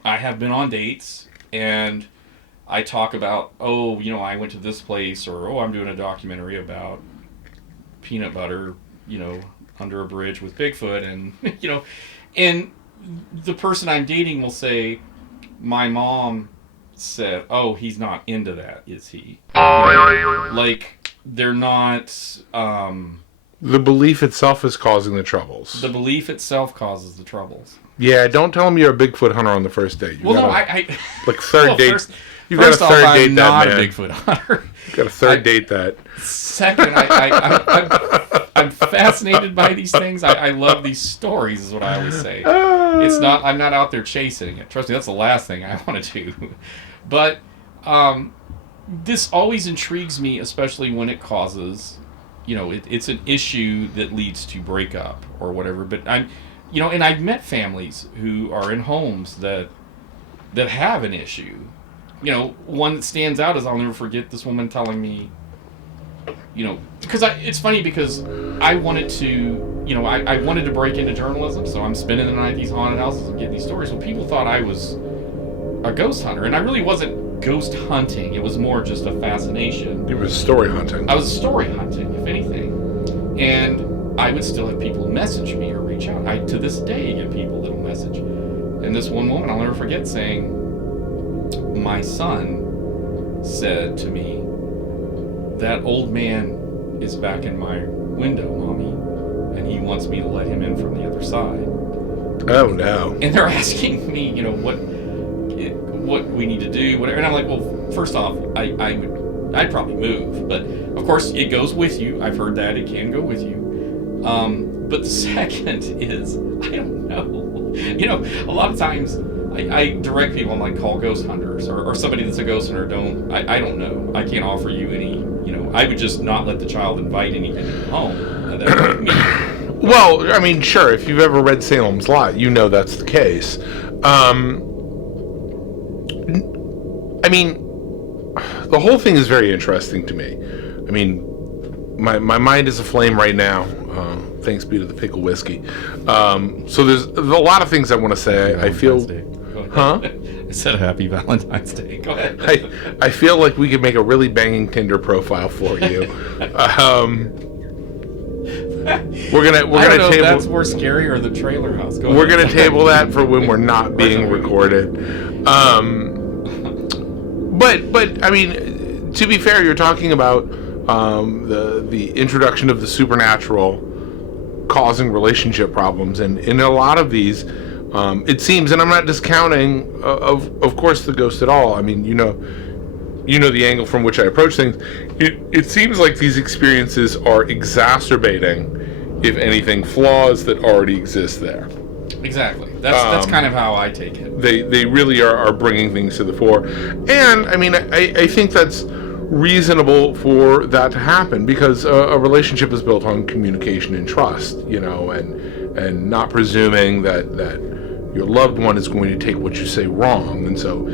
been on dates, and I talk about, I went to this place, or, I'm doing a documentary about peanut butter, under a bridge with Bigfoot, and, and the person I'm dating will say, my mom said, he's not into that, is he? Like, they're not... the belief itself is causing the troubles. The belief itself causes the troubles. Yeah, don't tell him you're a Bigfoot hunter on the first date. Like third date. You've got a First third off, date I'm that not man. a Bigfoot hunter. You've got a third date that. Second, I'm fascinated by these things. I love these stories, is what I always say. I'm not out there chasing it. Trust me, that's the last thing I want to do. But this always intrigues me, especially when it causes, it's an issue that leads to breakup or whatever. But and I've met families who are in homes that have an issue. One that stands out is, I'll never forget this woman telling me, because it's funny because I wanted to, I wanted to break into journalism, so I'm spending the night at these haunted houses and getting these stories. Well, people thought I was a ghost hunter, and I really wasn't ghost hunting. It was more just a fascination. You were story hunting. I was story hunting, if anything. And I would still have people message me or reach out. I, to this day, get people that'll message. And this one woman, I'll never forget, saying, my son said to me, that old man is back in my window, Mommy, and he wants me to let him in from the other side. Oh, no. And they're asking me, what we need to do, whatever. And I'm like, well, first off, I'd probably move. But, of course, it goes with you. I've heard that. It can go with you. But the second is, I don't know. A lot of times I direct people, I'm like, call ghost hunters, or somebody that's a ghost hunter, I don't know. I can't offer you any, I would just not let the child invite anything in the home. That would be me. Well, I mean, sure, if you've ever read Salem's Lot, that's the case. I mean, the whole thing is very interesting to me. I mean, my mind is aflame right now. Thanks be to the pickle whiskey. So there's a lot of things I want to say. I feel... Huh? I said Happy Valentine's Day. Go ahead. I feel like we could make a really banging Tinder profile for you. We're gonna table. If that's more scary or the trailer house. Go we're ahead. gonna table that for when we're not being recorded. But I mean, to be fair, you're talking about the introduction of the supernatural causing relationship problems, and in a lot of these. It seems, and I'm not discounting, of course, the ghost at all. I mean, you know the angle from which I approach things. It seems like these experiences are exacerbating, if anything, flaws that already exist there. Exactly. That's kind of how I take it. They really are bringing things to the fore. And, I mean, I think that's reasonable for that to happen, because a relationship is built on communication and trust, you know, and not presuming that your loved one is going to take what you say wrong. And so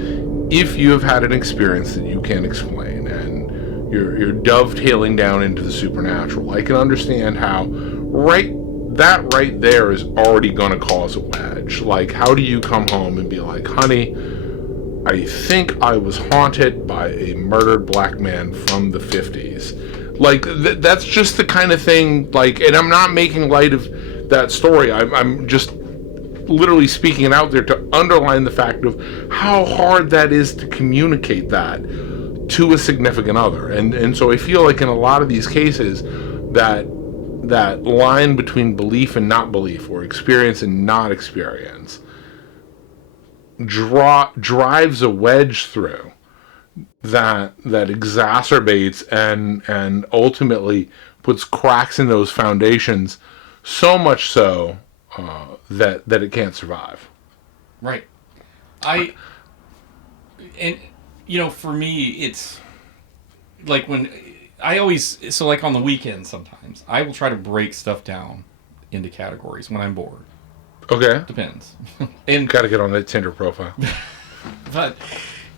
if you have had an experience that you can't explain and you're dovetailing down into the supernatural, I can understand how right there is already going to cause a wedge. Like, how do you come home and be like, honey, I think I was haunted by a murdered black man from the 50s. Like, that's just the kind of thing, like, and I'm not making light of that story. I'm just literally speaking it out there to underline the fact of how hard that is to communicate that to a significant other. And so I feel like in a lot of these cases that line between belief and not belief, or experience and not experience, drives a wedge through that exacerbates and ultimately puts cracks in those foundations, so much so that it can't survive. Right. And you know, for me, it's like when like on the weekend sometimes I will try to break stuff down into categories when I'm bored. Okay. Depends. And Got to get on that Tinder profile. but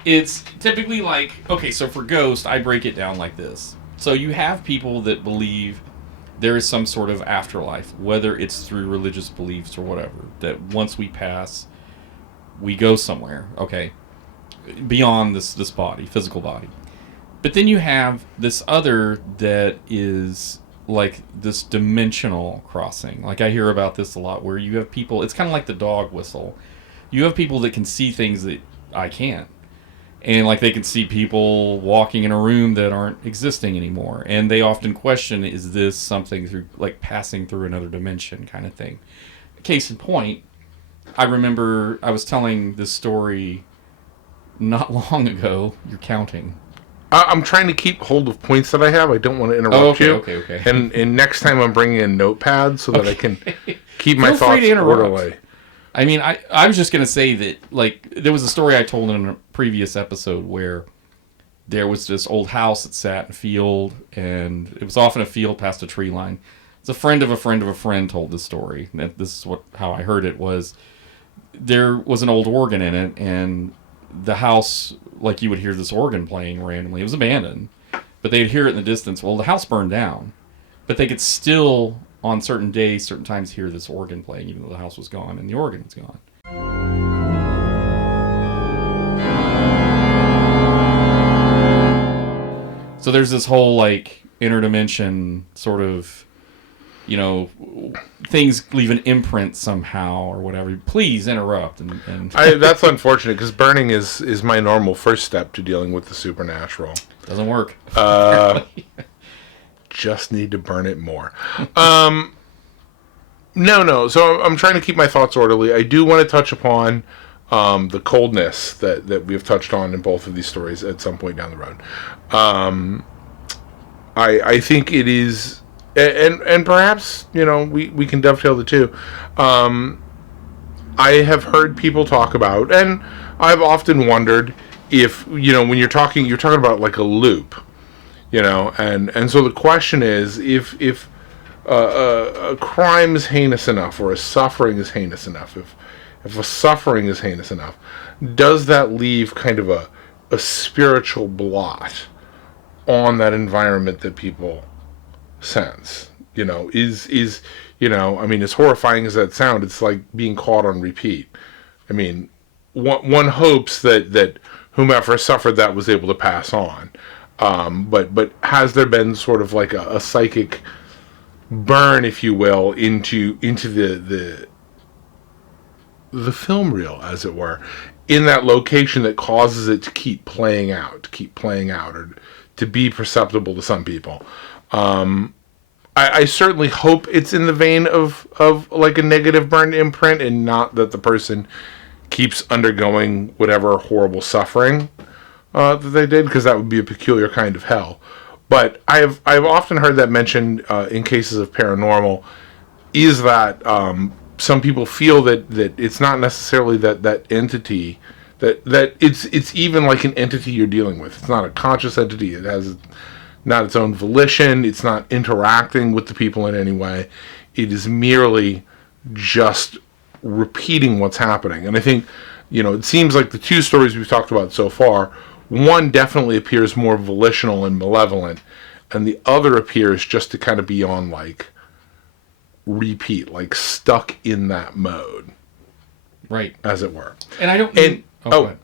it's typically like, okay, so for Ghost, I break it down like this. So you have people that believe there is some sort of afterlife, whether it's through religious beliefs or whatever, that once we pass, we go somewhere, okay, beyond this body, physical body. But then you have this other that is like this dimensional crossing. Like I hear about this a lot, where you have people, it's kind of like the dog whistle. You have people that can see things that I can't. And like they can see people walking in a room that aren't existing anymore. And they often question, is this something through, like passing through another dimension kind of thing? Case in point, I remember I was telling this story not long ago. You're counting. I'm trying to keep hold of points that I have. I don't want to interrupt you. Okay. And next time I'm bringing in notepads so that I can keep my Feel free thoughts to interrupt. orderly. I mean, I was just going to say that, like, there was a story I told in a previous episode where there was this old house that sat in a field, and it was off in a field past a tree line. It's a friend of a friend of a friend told this story. And this is how I heard it was, there was an old organ in it, and the house, like you would hear this organ playing randomly. It was abandoned, but they'd hear it in the distance. Well, the house burned down, but they could still, on certain days, certain times, hear this organ playing, even though the house was gone and the organ was gone. So there's this whole, like, interdimension sort of, you know, things leave an imprint somehow or whatever. Please interrupt. And That's unfortunate, because burning is my normal first step to dealing with the supernatural. Doesn't work. Just need to burn it more. No. So I'm trying to keep my thoughts orderly. I do want to touch upon the coldness that we've touched on in both of these stories at some point down the road. I think it is, and perhaps, you know, we can dovetail the two. I have heard people talk about, and I've often wondered if, you know, when you're talking about like a loop, you know, and so the question is, if a crime is heinous enough, or a suffering is heinous enough, if a suffering is heinous enough, does that leave kind of a spiritual blot on that environment that people sense? You know, is you know, I mean, as horrifying as that sounds, it's like being caught on repeat. I mean, one hopes that whomever suffered that was able to pass on. But has there been sort of like a psychic burn, if you will, into the film reel, as it were, in that location that causes it to keep playing out, or to be perceptible to some people? I certainly hope it's in the vein of like a negative burn imprint, and not that the person keeps undergoing whatever horrible suffering. that they did, because that would be a peculiar kind of hell. But I've often heard that mentioned in cases of paranormal, is that some people feel that it's not necessarily that entity, that it's even like an entity you're dealing with. It's not a conscious entity. It has not its own volition. It's not interacting with the people in any way. It is merely just repeating what's happening. And I think, it seems like the two stories we've talked about so far, one definitely appears more volitional and malevolent, and the other appears just to kind of be on, like, repeat, like stuck in that mode. Right. As it were. And I don't...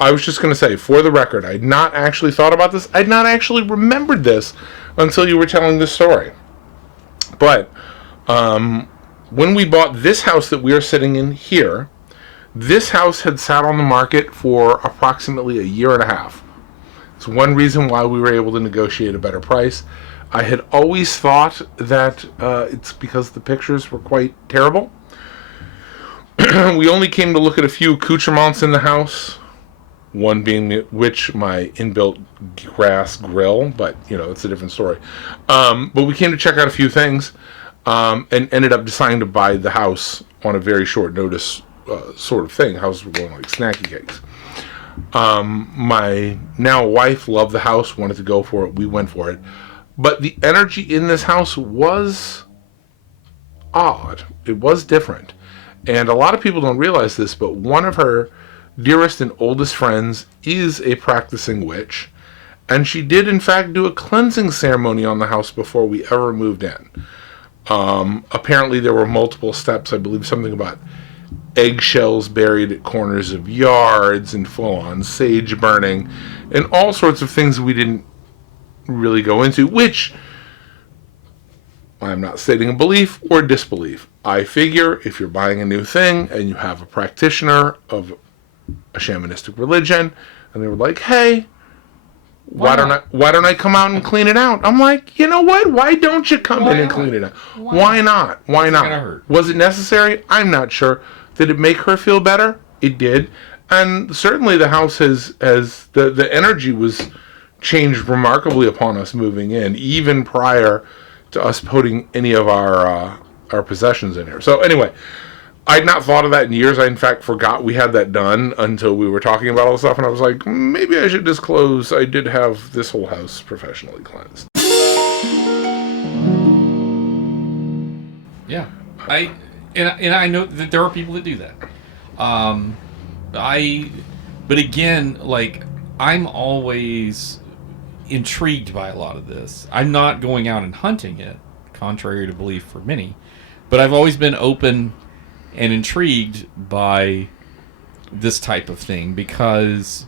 I was just going to say, for the record, I had not actually thought about this. I'd not actually remembered this until you were telling this story. But when we bought this house that we are sitting in here, this house had sat on the market for approximately a year and a half. It's one reason why we were able to negotiate a better price. I had always thought that it's because the pictures were quite terrible. We only came to look at a few accoutrements in the house. One being which my inbuilt grass grill, but it's a different story. But we came to check out a few things, and ended up deciding to buy the house on a very short notice sort of thing. Houses were going like snacky cakes. My now wife loved the house, wanted to go for it. We went for it. But the energy in this house was odd. It was different. And a lot of people don't realize this, but one of her dearest and oldest friends is a practicing witch, and she did in fact do a cleansing ceremony on the house before we ever moved in. Apparently there were multiple steps. I believe something about eggshells buried at corners of yards and full-on sage burning and all sorts of things we didn't really go into, which I'm not stating a belief or disbelief. I figure if you're buying a new thing and you have a practitioner of a shamanistic religion, and they were like, "Hey, why don't I come out and clean it out?" I'm like, you know what? Why don't you come in and clean it out? Why not? Why not? Gonna hurt. Was it necessary? I'm not sure. Did it make her feel better? It did, and certainly the house has the energy was changed remarkably upon us moving in, even prior to us putting any of our possessions in here. So anyway. I'd not thought of that in years. I, in fact, forgot we had that done until we were talking about all the stuff, and I was like, maybe I should disclose I did have this whole house professionally cleansed. Yeah. I know that there are people that do that. But again, like, I'm always intrigued by a lot of this. I'm not going out and hunting it, contrary to belief for many, but I've always been open and intrigued by this type of thing because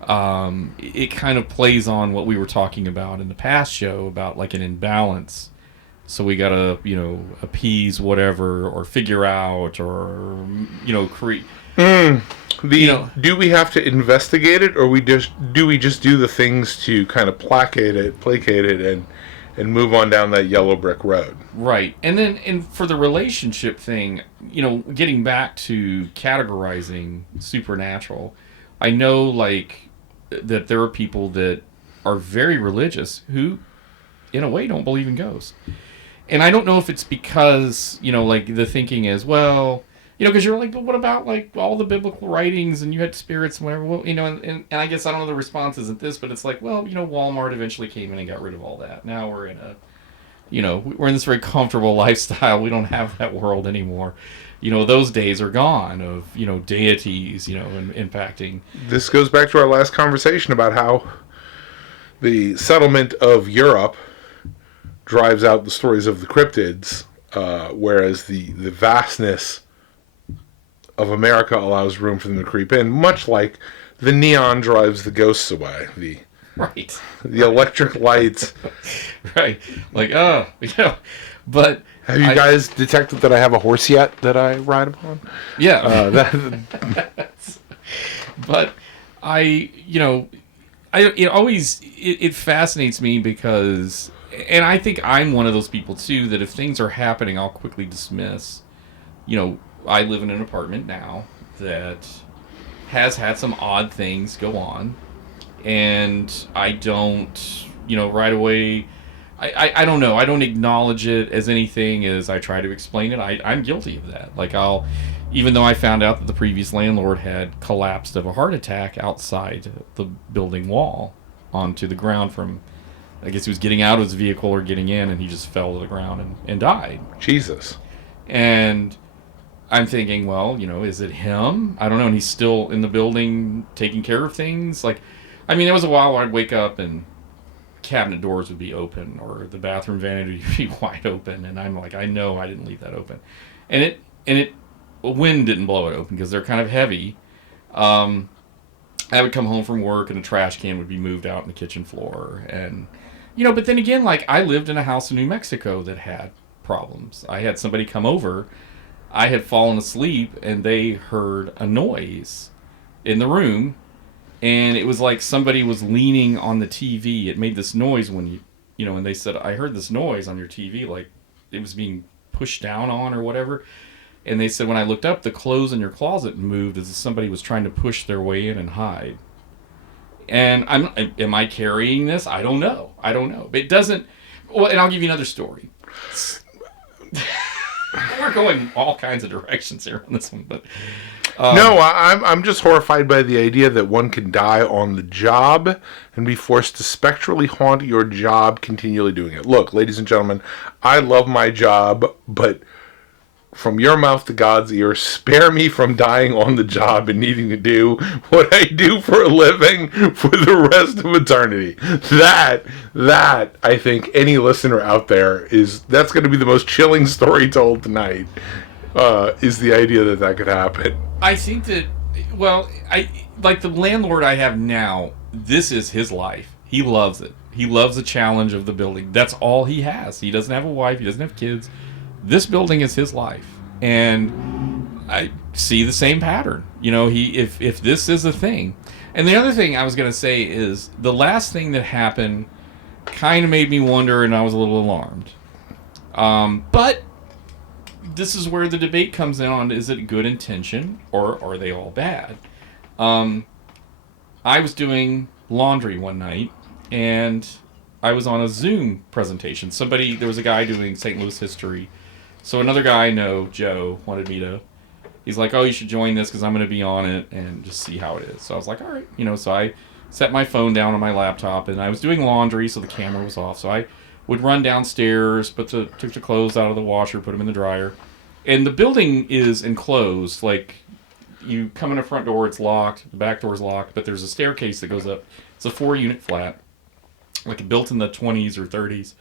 it kind of plays on what we were talking about in the past show about like an imbalance. So we gotta, appease whatever or figure out or, create. Do we have to investigate it, or do we just do the things to kind of placate it, and move on down that yellow brick road? Right. And for the relationship thing, getting back to categorizing supernatural, I know, like, that there are people that are very religious who, in a way, don't believe in ghosts. And I don't know if it's because, like, the thinking is, well, because you're like, but what about, like, all the biblical writings and you had spirits and whatever, well, and I guess I don't know the response isn't this, but it's like, well, Walmart eventually came in and got rid of all that. Now we're in we're in this very comfortable lifestyle. We don't have that world anymore. Those days are gone of, deities, impacting. This goes back to our last conversation about how the settlement of Europe drives out the stories of the cryptids, whereas the vastness of America allows room for them to creep in, much like the neon drives the ghosts away. Right. The electric lights. Right. Like, but... Have you guys detected that I have a horse yet that I ride upon? Yeah. But it fascinates me because, and I think I'm one of those people too, that if things are happening, I'll quickly dismiss. I live in an apartment now that has had some odd things go on, and I don't, right away. I don't know. I don't acknowledge it as anything as I try to explain it. I'm guilty of that. Like even though I found out that the previous landlord had collapsed of a heart attack outside the building wall onto the ground from, I guess he was getting out of his vehicle or getting in, and he just fell to the ground and died. Jesus. And I'm thinking, well, is it him? I don't know. And he's still in the building taking care of things. Like, I mean, there was a while where I'd wake up and cabinet doors would be open or the bathroom vanity would be wide open, and I'm like, I know I didn't leave that open, and wind didn't blow it open because they're kind of heavy. I would come home from work and a trash can would be moved out on the kitchen floor, and but then again, like, I lived in a house in New Mexico that had problems. I had somebody come over. I had fallen asleep and they heard a noise in the room. And it was like somebody was leaning on the TV. It made this noise when and they said, I heard this noise on your TV, like it was being pushed down on or whatever. And they said, when I looked up, the clothes in your closet moved as if somebody was trying to push their way in and hide. And am I carrying this? I don't know. But it doesn't. Well, and I'll give you another story. We're going all kinds of directions here on this one, but. No, I'm just horrified by the idea that one can die on the job and be forced to spectrally haunt your job, continually doing it. Look, ladies and gentlemen, I love my job, but from your mouth to God's ear, spare me from dying on the job and needing to do what I do for a living for the rest of eternity. That I think any listener out there that's going to be the most chilling story told tonight. Is the idea that could happen. I think that, well, like the landlord I have now, this is his life. He loves it. He loves the challenge of the building. That's all he has. He doesn't have a wife. He doesn't have kids. This building is his life. And I see the same pattern. If this is a thing. And the other thing I was going to say is the last thing that happened kind of made me wonder, and I was a little alarmed. But this is where the debate comes in on, is it good intention or are they all bad? I was doing laundry one night and I was on a Zoom presentation. There was a guy doing St. Louis history. So another guy I know, Joe, wanted me to, he's like, oh, you should join this because I'm going to be on it and just see how it is. So I was like, all right. So I set my phone down on my laptop and I was doing laundry, so the camera was off. So I would run downstairs, took the clothes out of the washer, put them in the dryer. And the building is enclosed. Like, you come in the front door, it's locked. The back door is locked, but there's a staircase that goes up. It's a 4-unit flat, like built in the 20s or 30s.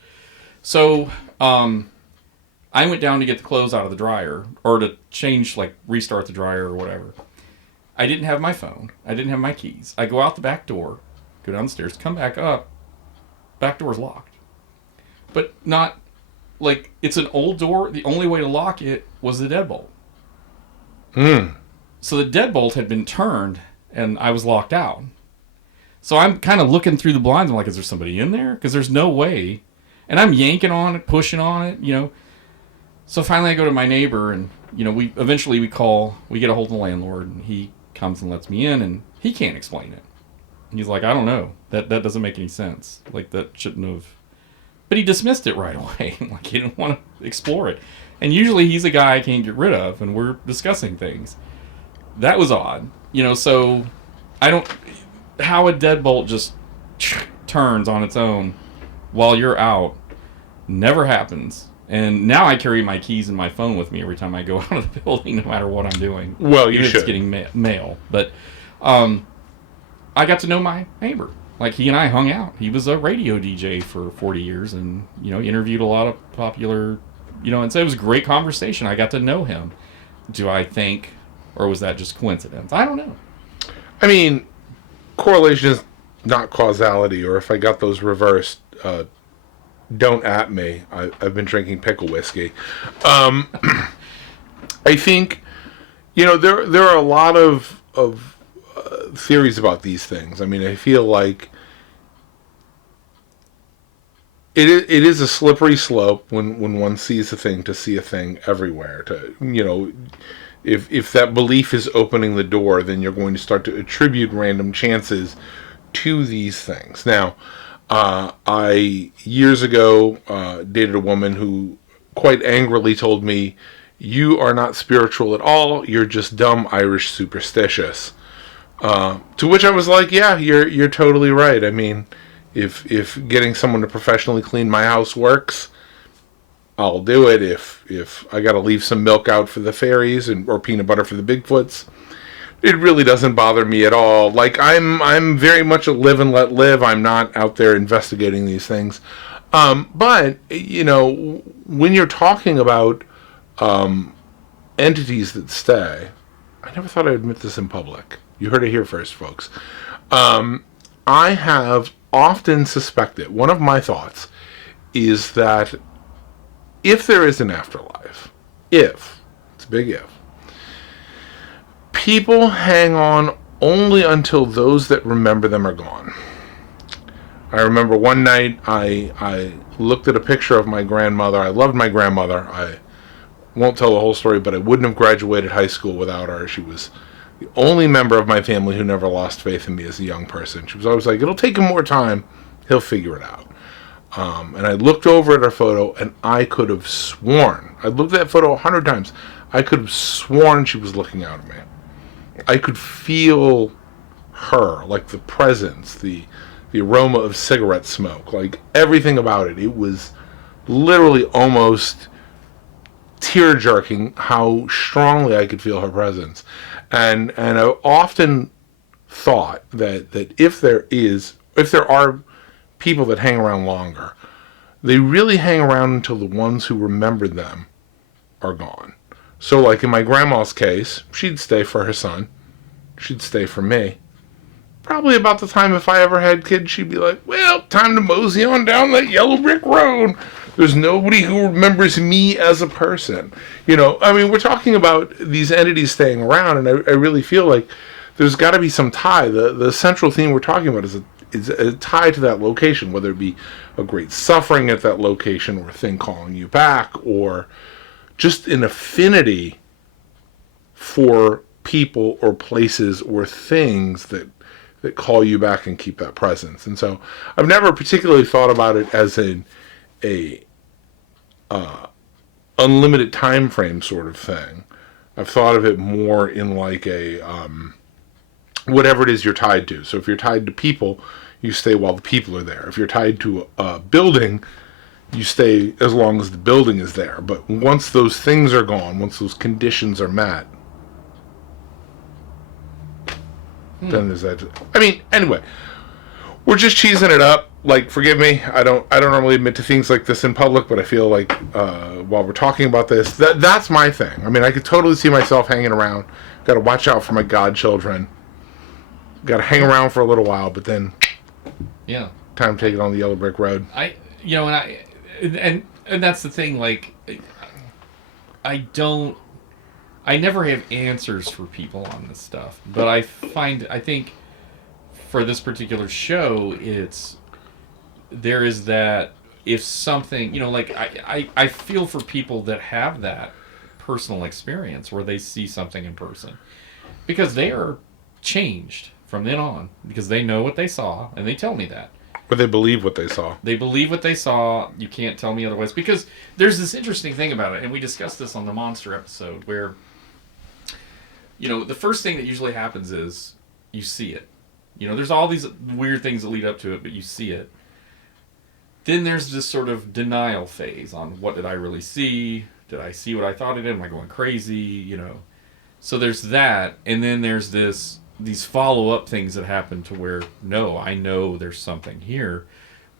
So I went down to get the clothes out of the dryer, or to change, like restart the dryer or whatever. I didn't have my phone. I didn't have my keys. I go out the back door, go downstairs, come back up. Back door's locked. But not... Like, it's an old door. The only way to lock it was the deadbolt. So the deadbolt had been turned, and I was locked out. So I'm kind of looking through the blinds. I'm like, is there somebody in there? Because there's no way. And I'm yanking on it, pushing on it, So finally I go to my neighbor, and, we get a hold of the landlord, and he comes and lets me in, and he can't explain it. And he's like, I don't know. That doesn't make any sense. Like, that shouldn't have... But he dismissed it right away. Like, he didn't want to explore it. And usually he's a guy I can't get rid of, and we're discussing things. That was odd. So I don't... How a deadbolt just turns on its own while you're out never happens. And now I carry my keys and my phone with me every time I go out of the building, no matter what I'm doing. Well, you should. should. It's getting mail. But I got to know my neighbor. Like, he and I hung out. He was a radio DJ for 40 years and, interviewed a lot of popular, and so it was a great conversation. I got to know him. Do I think, or was that just coincidence? I don't know. I mean, correlation is not causality, or if I got those reversed, don't at me. I've been drinking pickle whiskey. I think, there are a lot of theories about these things. I mean, I feel like it is a slippery slope when one sees a thing to see a thing everywhere. If that belief is opening the door, then you're going to start to attribute random chances to these things. Now, I years ago dated a woman who quite angrily told me, "You are not spiritual at all. You're just dumb Irish superstitious." To which I was like, "Yeah, you're totally right. I mean, if getting someone to professionally clean my house works, I'll do it. If I got to leave some milk out for the fairies or peanut butter for the Bigfoots, it really doesn't bother me at all. Like I'm very much a live and let live. I'm not out there investigating these things. But when you're talking about entities that stay, I never thought I'd admit this in public. You heard it here first, folks. I have often suspected, one of my thoughts is that if there is an afterlife, it's a big if, people hang on only until those that remember them are gone. I remember one night I looked at a picture of my grandmother. I loved my grandmother. I won't tell the whole story, but I wouldn't have graduated high school without her. She was the only member of my family who never lost faith in me as a young person. She was always like, it'll take him more time. He'll figure it out. And I looked over at her photo, and I could have sworn, I looked at that photo 100 times, I could have sworn she was looking out at me. I could feel her, like the presence, the aroma of cigarette smoke, like everything about it. It was literally almost tear-jerking how strongly I could feel her presence. And I often thought that if there are people that hang around longer, they really hang around until the ones who remembered them are gone. So like in my grandma's case, she'd stay for her son. She'd stay for me. Probably about the time if I ever had kids, she'd be like, well, time to mosey on down that yellow brick road. There's nobody who remembers me as a person. I mean, we're talking about these entities staying around, and I really feel like there's got to be some tie. The central theme we're talking about is a tie to that location, whether it be a great suffering at that location or a thing calling you back, or just an affinity for people or places or things that call you back and keep that presence. And so I've never particularly thought about it as a unlimited time frame sort of thing. I've thought of it more in like a whatever it is you're tied to. So if you're tied to people, you stay while the people are there. If you're tied to a building, you stay as long as the building is there. But once those things are gone, once those conditions are met, then there's that. I mean, anyway, we're just cheesing it up. Like, forgive me, I don't normally admit to things like this in public, but I feel like while we're talking about this, that's my thing. I mean, I could totally see myself hanging around. Got to watch out for my godchildren. Got to hang around for a little while, but then, time to take it on the yellow brick road. And that's the thing. Like, I never have answers for people on this stuff, but I think for this particular show, there is that if something, like I feel for people that have that personal experience where they see something in person, because they are changed from then on, because they know what they saw and they tell me that. But they believe what they saw. They believe what they saw. You can't tell me otherwise, because there's this interesting thing about it, and we discussed this on the Monster episode, where the first thing that usually happens is you see it. There's all these weird things that lead up to it, but you see it. Then there's this sort of denial phase on what did I really see? Did I see what I thought it did? Am I going crazy? So there's that, and then there's these follow-up things that happen to where, no, I know there's something here,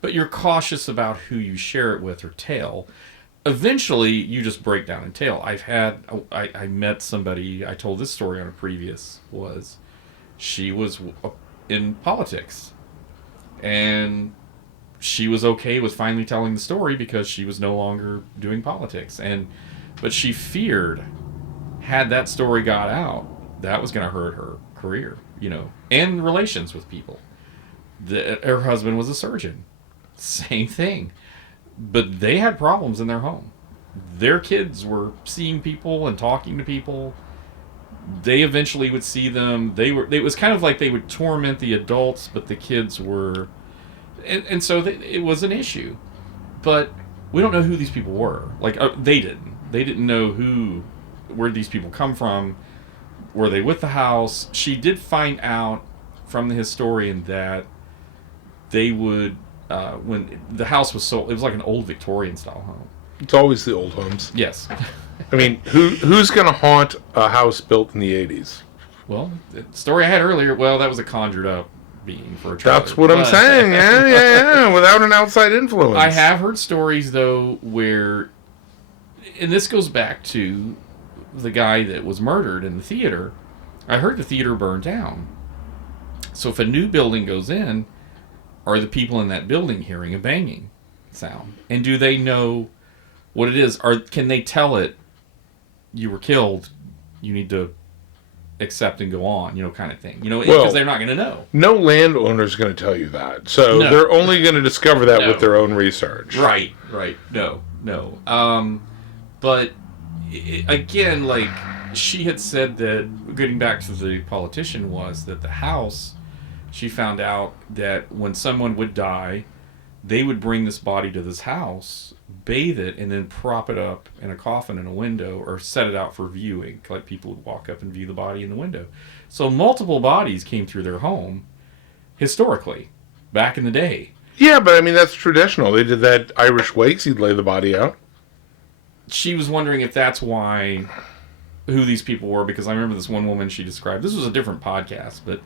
but you're cautious about who you share it with or tell. Eventually, you just break down and tell. I met somebody, I told this story on a previous, she was in politics, and she was okay with finally telling the story because she was no longer doing politics, but she feared, had that story got out, that was going to hurt her career, and relations with people. Her husband was a surgeon, same thing. But they had problems in their home. Their kids were seeing people and talking to people. they eventually would see them. It was kind of like they would torment the adults, but the kids were, and so it was an issue. But we don't know who these people were. Like they didn't. They didn't know where these people come from. Were they with the house? She did find out from the historian that they would, when the house was sold, it was like an old Victorian style home. It's always the old homes. Yes. I mean, who's going to haunt a house built in the 80s? Well, the story I had earlier, that was a conjured up being for a trailer. That's what I'm saying. Yeah. Without an outside influence. I have heard stories, though, where, and this goes back to the guy that was murdered in the theater. I heard the theater burned down. So if a new building goes in, are the people in that building hearing a banging sound? And do they know what it is? Can they tell it, you were killed, you need to accept and go on, kind of thing. Because they're not going to know. No landowner's going to tell you that. So No. they're only going to discover that No. with their own research. Right. No. But again, like she had said that, getting back to the politician, was that the house, she found out that when someone would die, they would bring this body to this house, bathe it, and then prop it up in a coffin in a window or set it out for viewing. Like people would walk up and view the body in the window. So multiple bodies came through their home historically, back in the day. Yeah, but I mean, that's traditional. They did that Irish wakes. You'd lay the body out. She was wondering if that's who these people were, because I remember this one woman she described, this was a different podcast, but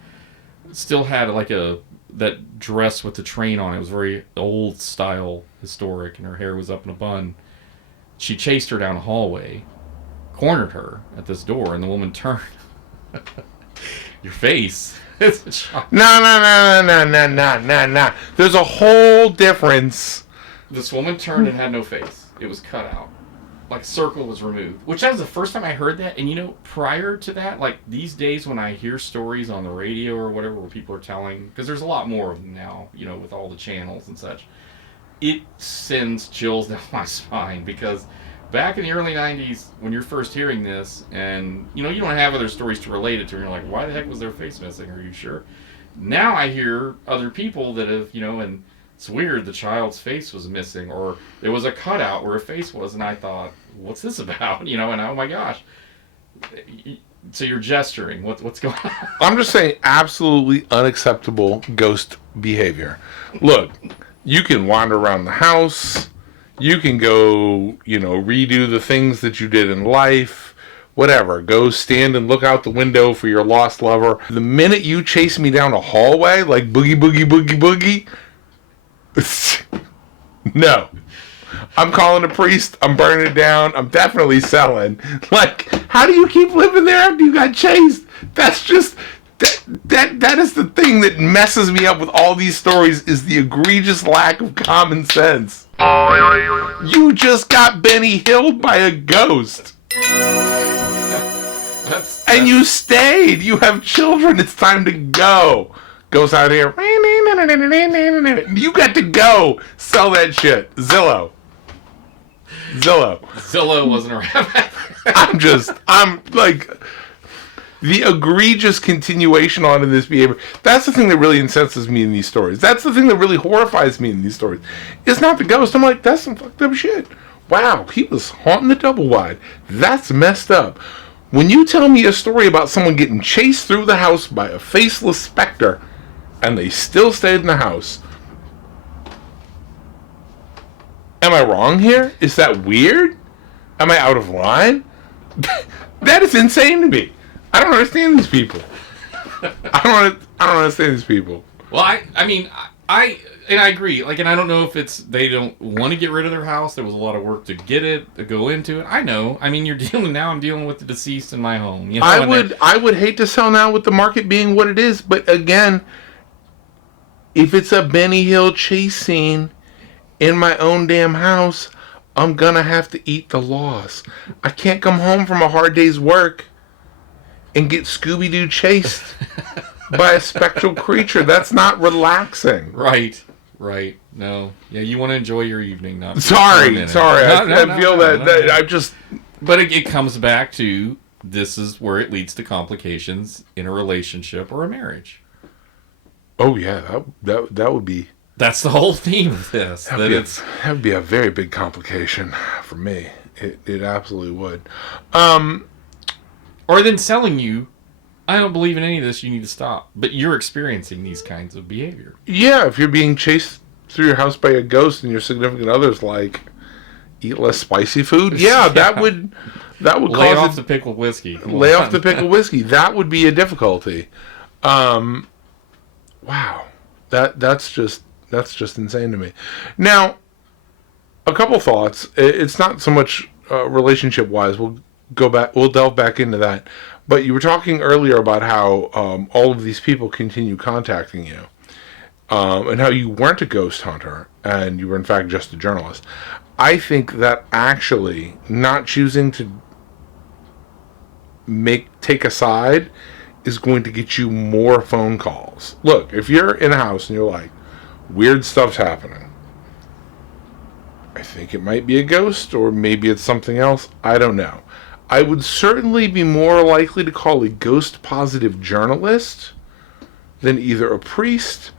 still had like that dress with the train on it. It was very old style, historic, and her hair was up in a bun. She chased her down a hallway, cornered her at this door, and the woman turned. Your face. It's a shock. No. There's a whole difference. This woman turned and had no face. It was cut out. Like, circle was removed. Which, that was the first time I heard that. And, prior to that, like, these days when I hear stories on the radio or whatever where people are telling, because there's a lot more of them now, with all the channels and such, it sends chills down my spine. Because back in the early 90s, when you're first hearing this, and, you don't have other stories to relate it to, and you're like, why the heck was their face missing? Are you sure? Now I hear other people that have, and it's weird, the child's face was missing, or there was a cutout where a face was, and I thought, what's this about? And oh my gosh. So you're gesturing. What's going on? I'm just saying, absolutely unacceptable ghost behavior. Look, you can wander around the house. You can go, redo the things that you did in life. Whatever. Go stand and look out the window for your lost lover. The minute you chase me down a hallway, like boogie, boogie, boogie, boogie, no. I'm calling a priest. I'm burning it down. I'm definitely selling. Like, how do you keep living there after you got chased? That's just that is the thing that messes me up with all these stories, is the egregious lack of common sense. You just got Benny Hilled by a ghost. And you stayed. You have children. It's time to go. Goes out here. You got to go. Sell that shit. Zillow wasn't around. I'm like, the egregious continuation on in this behavior. That's the thing that really incenses me in these stories. That's the thing that really horrifies me in these stories. It's not the ghost. I'm like, that's some fucked up shit. Wow, he was haunting the double wide. That's messed up. When you tell me a story about someone getting chased through the house by a faceless specter, and they still stayed in the house, am I wrong here? Is that weird? Am I out of line? That is insane to me. I don't understand these people. I don't understand these people. Well, I mean, I agree. Like, and I don't know if it's they don't want to get rid of their house. There was a lot of work to get it, to go into it. I know. I mean, I'm dealing with the deceased in my home. I would hate to sell now with the market being what it is, but again, if it's a Benny Hill chase scene in my own damn house, I'm gonna have to eat the loss. I can't come home from a hard day's work and get Scooby-Doo chased by a spectral creature. That's not relaxing. Right. No. Yeah, you want to enjoy your evening. Not Sorry. I feel that I just... But it comes back to this is where it leads to complications in a relationship or a marriage. Oh yeah, that would be That's the whole theme of this. that would be a very big complication for me. It absolutely would. Or then selling you, I don't believe in any of this, you need to stop. But you're experiencing these kinds of behavior. Yeah, if you're being chased through your house by a ghost and your significant other's like, eat less spicy food. Yeah, that would Lay cause off the pickled whiskey. lay off the pickled whiskey. That would be a difficulty. Wow, that's just insane to me. Now, a couple thoughts. It's not so much relationship wise. We'll delve back into that. But you were talking earlier about how all of these people continue contacting you, and how you weren't a ghost hunter and you were in fact just a journalist. I think that actually not choosing to take a side is going to get you more phone calls. Look, if you're in a house and you're like, weird stuff's happening, I think it might be a ghost or maybe it's something else. I don't know. I would certainly be more likely to call a ghost positive journalist than either a priest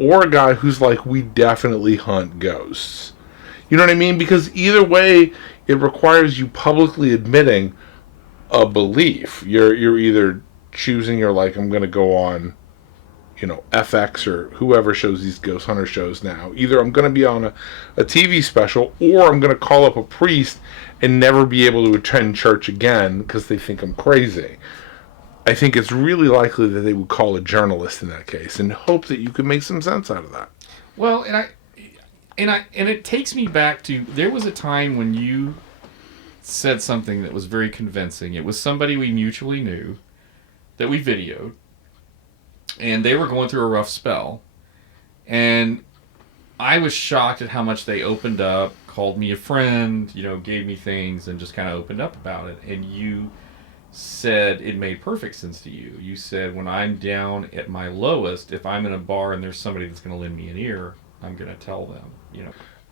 or a guy who's like, we definitely hunt ghosts. You know what I mean? Because either way, it requires you publicly admitting a belief. You're either choosing, you're like, I'm going to go on, FX or whoever shows these ghost hunter shows now. Either I'm going to be on a TV special, or I'm going to call up a priest and never be able to attend church again because they think I'm crazy. I think it's really likely that they would call a journalist in that case and hope that you could make some sense out of that. Well, and it takes me back to, there was a time when you said something that was very convincing. It was somebody we mutually knew that we videoed, and they were going through a rough spell, and I was shocked at how much they opened up, called me a friend, gave me things, and just kind of opened up about it. And you said it made perfect sense to you. You said, when I'm down at my lowest, if I'm in a bar and there's somebody that's going to lend me an ear, I'm going to tell them,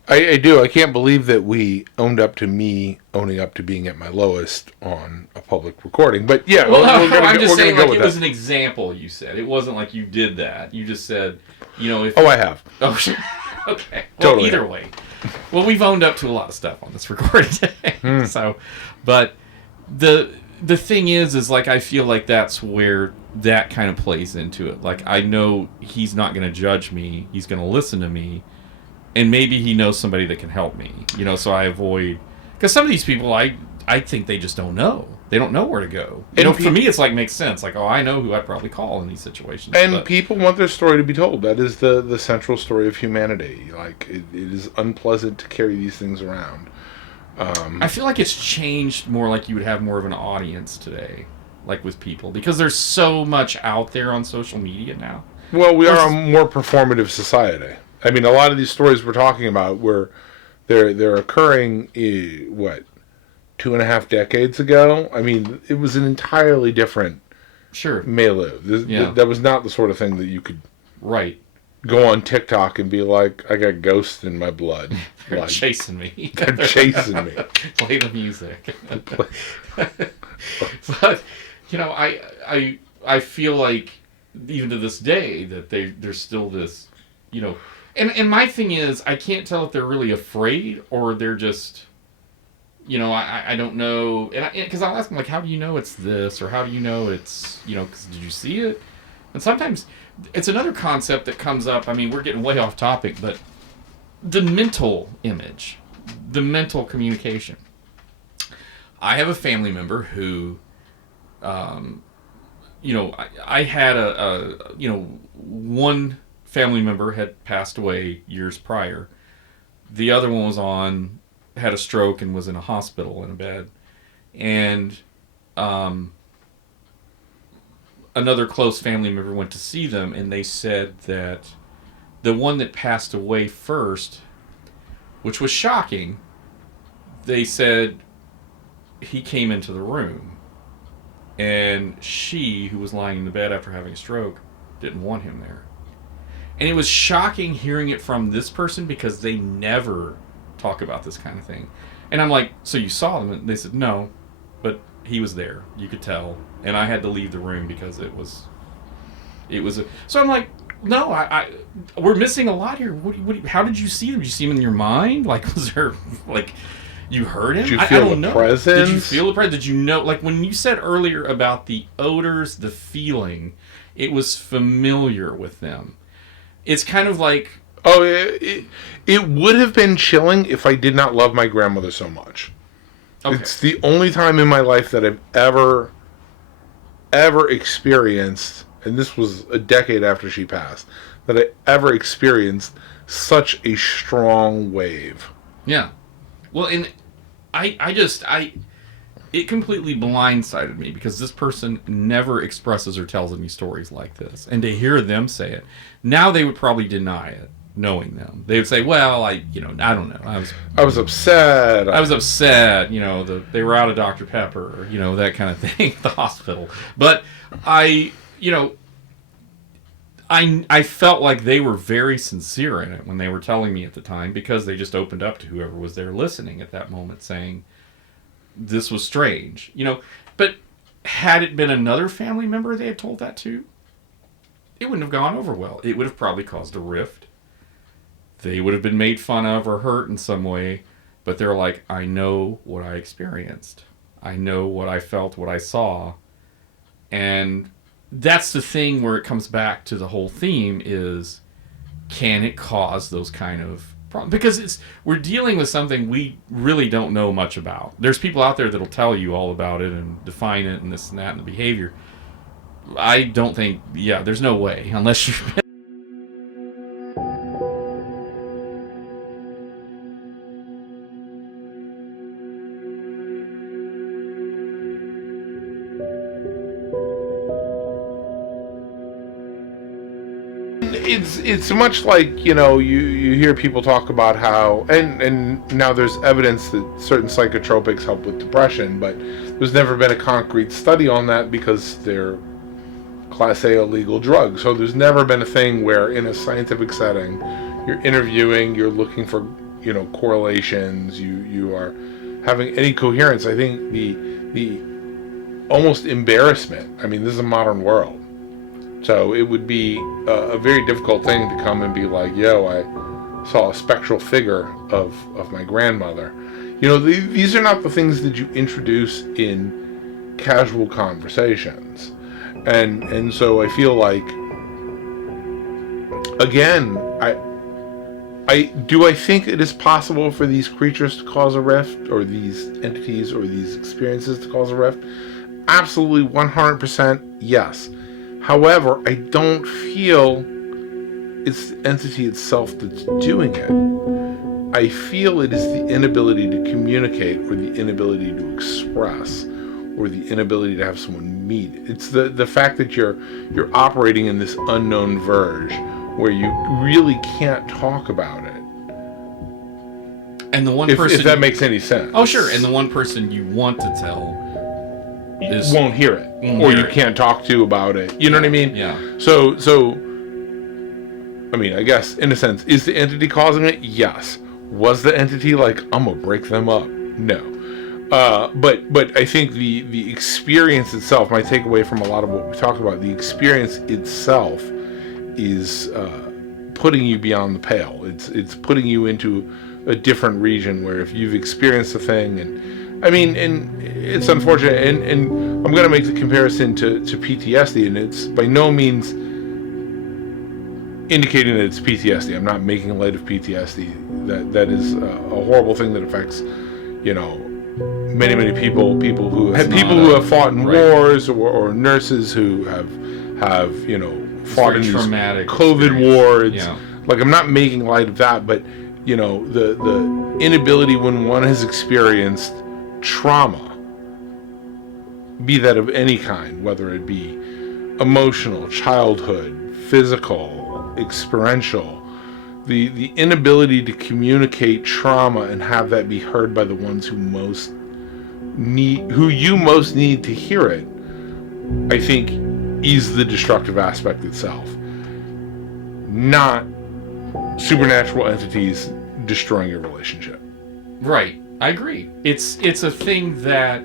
I do. I can't believe that we owned up to me owning up to being at my lowest on a public recording. But yeah, I'm just saying, like, it was an example. You said it wasn't like you did that. You just said, if. Oh, I have. Oh, okay. Well, Totally. Either way, well, we've owned up to a lot of stuff on this recording today. So, but the thing is like, I feel like that's where that kind of plays into it. Like, I know he's not going to judge me. He's going to listen to me. And maybe he knows somebody that can help me, so I avoid... Because some of these people, I think they just don't know. They don't know where to go. For me, it's like, makes sense. Like, I know who I'd probably call in these situations. And people want their story to be told. That is the central story of humanity. Like, it is unpleasant to carry these things around. I feel like it's changed more, like you would have more of an audience today, like with people. Because there's so much out there on social media now. Well, we are a more performative society. I mean, a lot of these stories we're talking about were they're occurring 2.5 decades ago. I mean, it was an entirely different milieu. That was not the sort of thing that you could go on TikTok and be like, I got ghosts in my blood. They're chasing me. They're chasing me. Play the music. But I feel like even to this day that there's still this, And my thing is, I can't tell if they're really afraid or they're just, I don't know. Because I'll ask them, like, how do you know it's this? Or how do you know it's, because did you see it? And sometimes it's another concept that comes up. I mean, we're getting way off topic, but the mental image, the mental communication. I have a family member who, I had one family member had passed away years prior. The other one had a stroke and was in a hospital in a bed. And another close family member went to see them, and they said that the one that passed away first, which was shocking, they said he came into the room, and she, who was lying in the bed after having a stroke, didn't want him there. And it was shocking hearing it from this person because they never talk about this kind of thing. And I'm like, so you saw them? And they said, no, but he was there. You could tell, and I had to leave the room because it was so I'm like, no, we're missing a lot here. How did you see them? Did you see them in your mind? Like, was there, like, you heard him? Did you I feel don't the know. presence? Did you feel the presence? Did you know, like, when you said earlier about the odors, the feeling, it was familiar with them. It's kind of like... Oh, it would have been chilling if I did not love my grandmother so much. Okay. It's the only time in my life that I've ever experienced, and this was a decade after she passed, that I ever experienced such a strong wave. Yeah. Well, and it completely blindsided me because this person never expresses or tells any stories like this. And to hear them say it, now they would probably deny it, knowing them. They would say, well, I don't know. I was upset. I was upset, they were out of Dr. Pepper, that kind of thing at the hospital. But I felt like they were very sincere in it when they were telling me at the time, because they just opened up to whoever was there listening at that moment, saying this was strange, But had it been another family member they had told that to, it wouldn't have gone over well. It would have probably caused a rift. They would have been made fun of or hurt in some way, but they're like, I know what I experienced. I know what I felt, what I saw. And that's the thing where it comes back to the whole theme is, can it cause those kind of problems? Because we're dealing with something we really don't know much about. There's people out there that'll tell you all about it and define it and this and that and the behavior. I don't think, there's no way, unless you've been... It's much like, you hear people talk about how, and now there's evidence that certain psychotropics help with depression, but there's never been a concrete study on that because they're Class A illegal drugs. So there's never been a thing where in a scientific setting, you're interviewing, you're looking for, correlations, you are having any coherence. I think the almost embarrassment, this is a modern world. So it would be a very difficult thing to come and be like, I saw a spectral figure of my grandmother. These are not the things that you introduce in casual conversations. And so I feel like, again, I think it is possible for these creatures to cause a rift, or these entities or these experiences to cause a rift? Absolutely 100% yes. However, I don't feel it's the entity itself that's doing it. I feel it is the inability to communicate, or the inability to express, or the inability to have someone meet. It's the fact that you're operating in this unknown verge where you really can't talk about it. And the one person... If that makes any sense. Oh, sure. And the one person you want to tell... won't hear it, or you can't talk to about it. You know what I mean? Yeah. So, I guess in a sense, is the entity causing it? Yes. Was the entity like, I'm gonna break them up? No. But I think the experience itself, my takeaway from a lot of what we talked about, the experience itself is putting you beyond the pale. It's putting you into a different region where if you've experienced a thing and it's unfortunate, and I'm going to make the comparison to PTSD, and it's by no means indicating that it's PTSD. I'm not making light of PTSD. That is a horrible thing that affects, many people who have fought in wars, or nurses who have fought in these COVID wards. Yeah. Like, I'm not making light of that, but the inability when one has experienced trauma, be that of any kind, whether it be emotional, childhood, physical, experiential, the inability to communicate trauma and have that be heard by the ones who you most need to hear it, I think is the destructive aspect itself, not supernatural entities destroying your relationship. Right. I agree. It's a thing that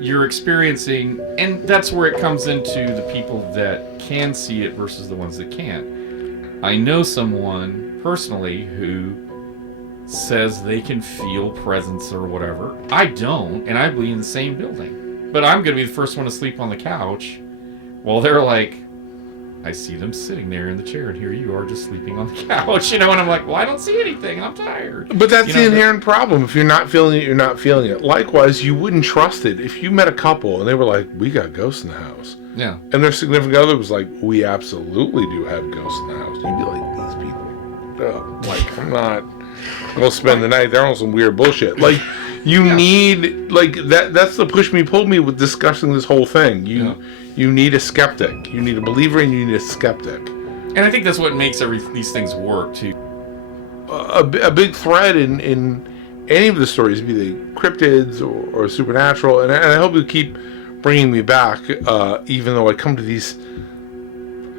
you're experiencing, and that's where it comes into the people that can see it versus the ones that can't. I know someone personally who says they can feel presence or whatever. I don't, and I be in the same building. But I'm going to be the first one to sleep on the couch while they're like, I see them sitting there in the chair, and here you are just sleeping on the couch, and I'm like, well, I don't see anything, I'm tired. But that's the inherent problem. If you're not feeling it, you're not feeling it. Likewise, you wouldn't trust it. If you met a couple and they were like, we got ghosts in the house. Yeah. And their significant other was like, we absolutely do have ghosts in the house. You'd be like, these people, like, I'm not going to spend the night. They're on some weird bullshit. Like, you need, like, that's the push me, pull me with discussing this whole thing. You need a skeptic. You need a believer and you need a skeptic. And I think that's what makes these things work, too. A big thread in any of the stories, be they cryptids or supernatural, and I hope you keep bringing me back, even though I come to these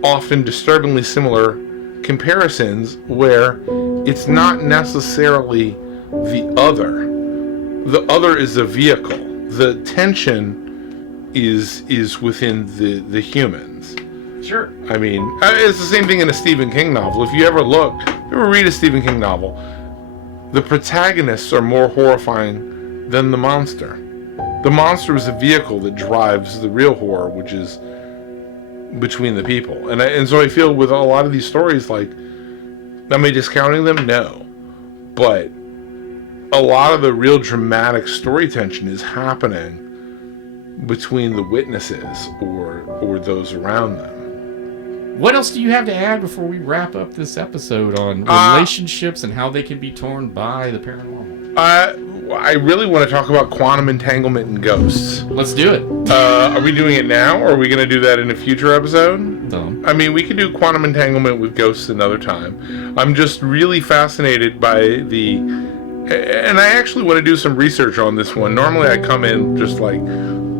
often disturbingly similar comparisons where it's not necessarily the other. The other is a vehicle. The tension is within the humans. Sure. I mean, it's the same thing in a Stephen King novel. If you ever read a Stephen King novel, the protagonists are more horrifying than the monster. The monster is a vehicle that drives the real horror, which is between the people. And so I feel with a lot of these stories, like, am I discounting them? No. But a lot of the real dramatic story tension is happening between the witnesses or those around them. What else do you have to add before we wrap up this episode on relationships and how they can be torn by the paranormal? I really want to talk about quantum entanglement and ghosts. Let's do it. Are we doing it now, or are we going to do that in a future episode? No. I mean, we could do quantum entanglement with ghosts another time. I'm just really fascinated by and I actually want to do some research on this one. Normally I come in just like,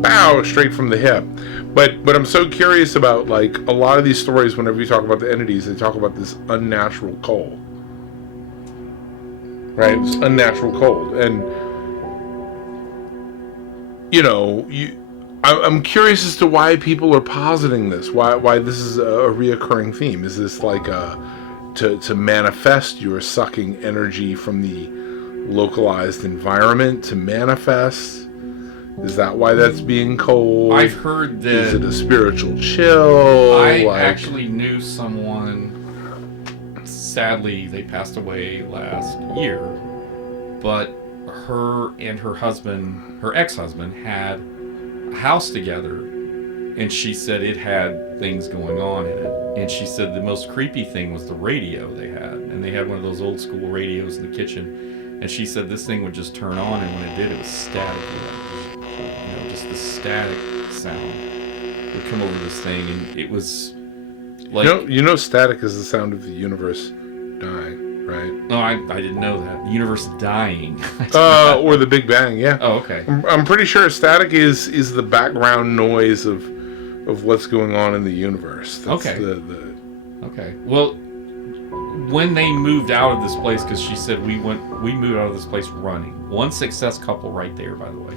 bow, straight from the hip. But I'm so curious about, like, a lot of these stories, whenever you talk about the entities, they talk about this unnatural cold. Right? This unnatural cold. And, I'm curious as to why people are positing this. Why this is a reoccurring theme. Is this like to manifest, you're sucking energy from the localized environment to manifest? Is that why that's being cold? I've heard that. Is it a spiritual chill? I actually knew someone, sadly, they passed away last year, but her and her husband, her ex-husband, had a house together, and she said it had things going on in it. And she said the most creepy thing was the radio they had. And they had one of those old school radios in the kitchen. And she said this thing would just turn on, and when it did, it was static. Just the static sound would come over this thing, and it was like... static is the sound of the universe dying, right? No, I didn't know that. The universe dying. Or the Big Bang, yeah. Oh, okay. I'm pretty sure static is the background noise of what's going on in the universe. That's okay. Okay. Well, when they moved out of this place, because she said we moved out of this place running. One success couple right there, by the way.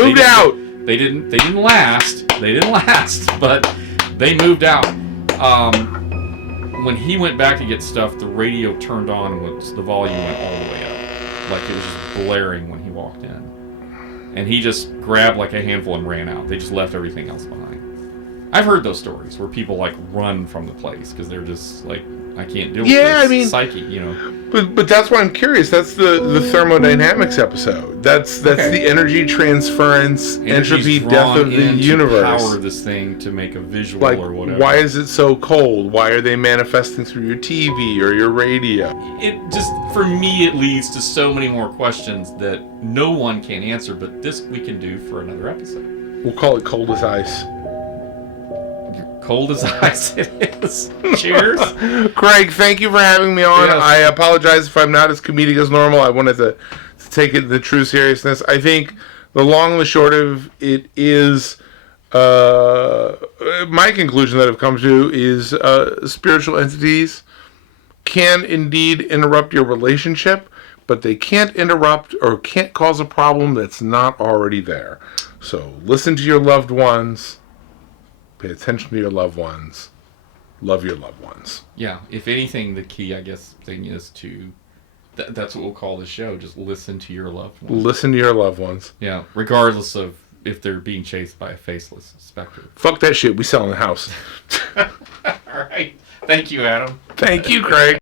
Moved out! They didn't last. But they moved out. When he went back to get stuff, the radio turned on and the volume went all the way up. Like it was just blaring when he walked in. And he just grabbed like a handful and ran out. They just left everything else behind. I've heard those stories where people like run from the place because they're just like, I can't deal with this psyche, But that's why I'm curious. That's the thermodynamics episode. That's the energy transference, entropy, death of the universe. Power this thing to make a visual or whatever. Why is it so cold? Why are they manifesting through your TV or your radio? It just, for me, it leads to so many more questions that no one can answer. But this we can do for another episode. We'll call it Cold as Ice. Cold as ice it is. Cheers. Craig, thank you for having me on. Yes. I apologize if I'm not as comedic as normal. I wanted to take it in the true seriousness. I think the long and the short of it is, my conclusion that I've come to is spiritual entities can indeed interrupt your relationship, but they can't interrupt or can't cause a problem that's not already there. So listen to your loved ones. Pay attention to your loved ones. Love your loved ones. Yeah. If anything, the key, I guess, thing is to. That's what we'll call the show. Just listen to your loved ones. Listen to your loved ones. Yeah. Regardless of if they're being chased by a faceless specter. Fuck that shit. We selling the house. All right. Thank you, Adam. Thank you, Craig.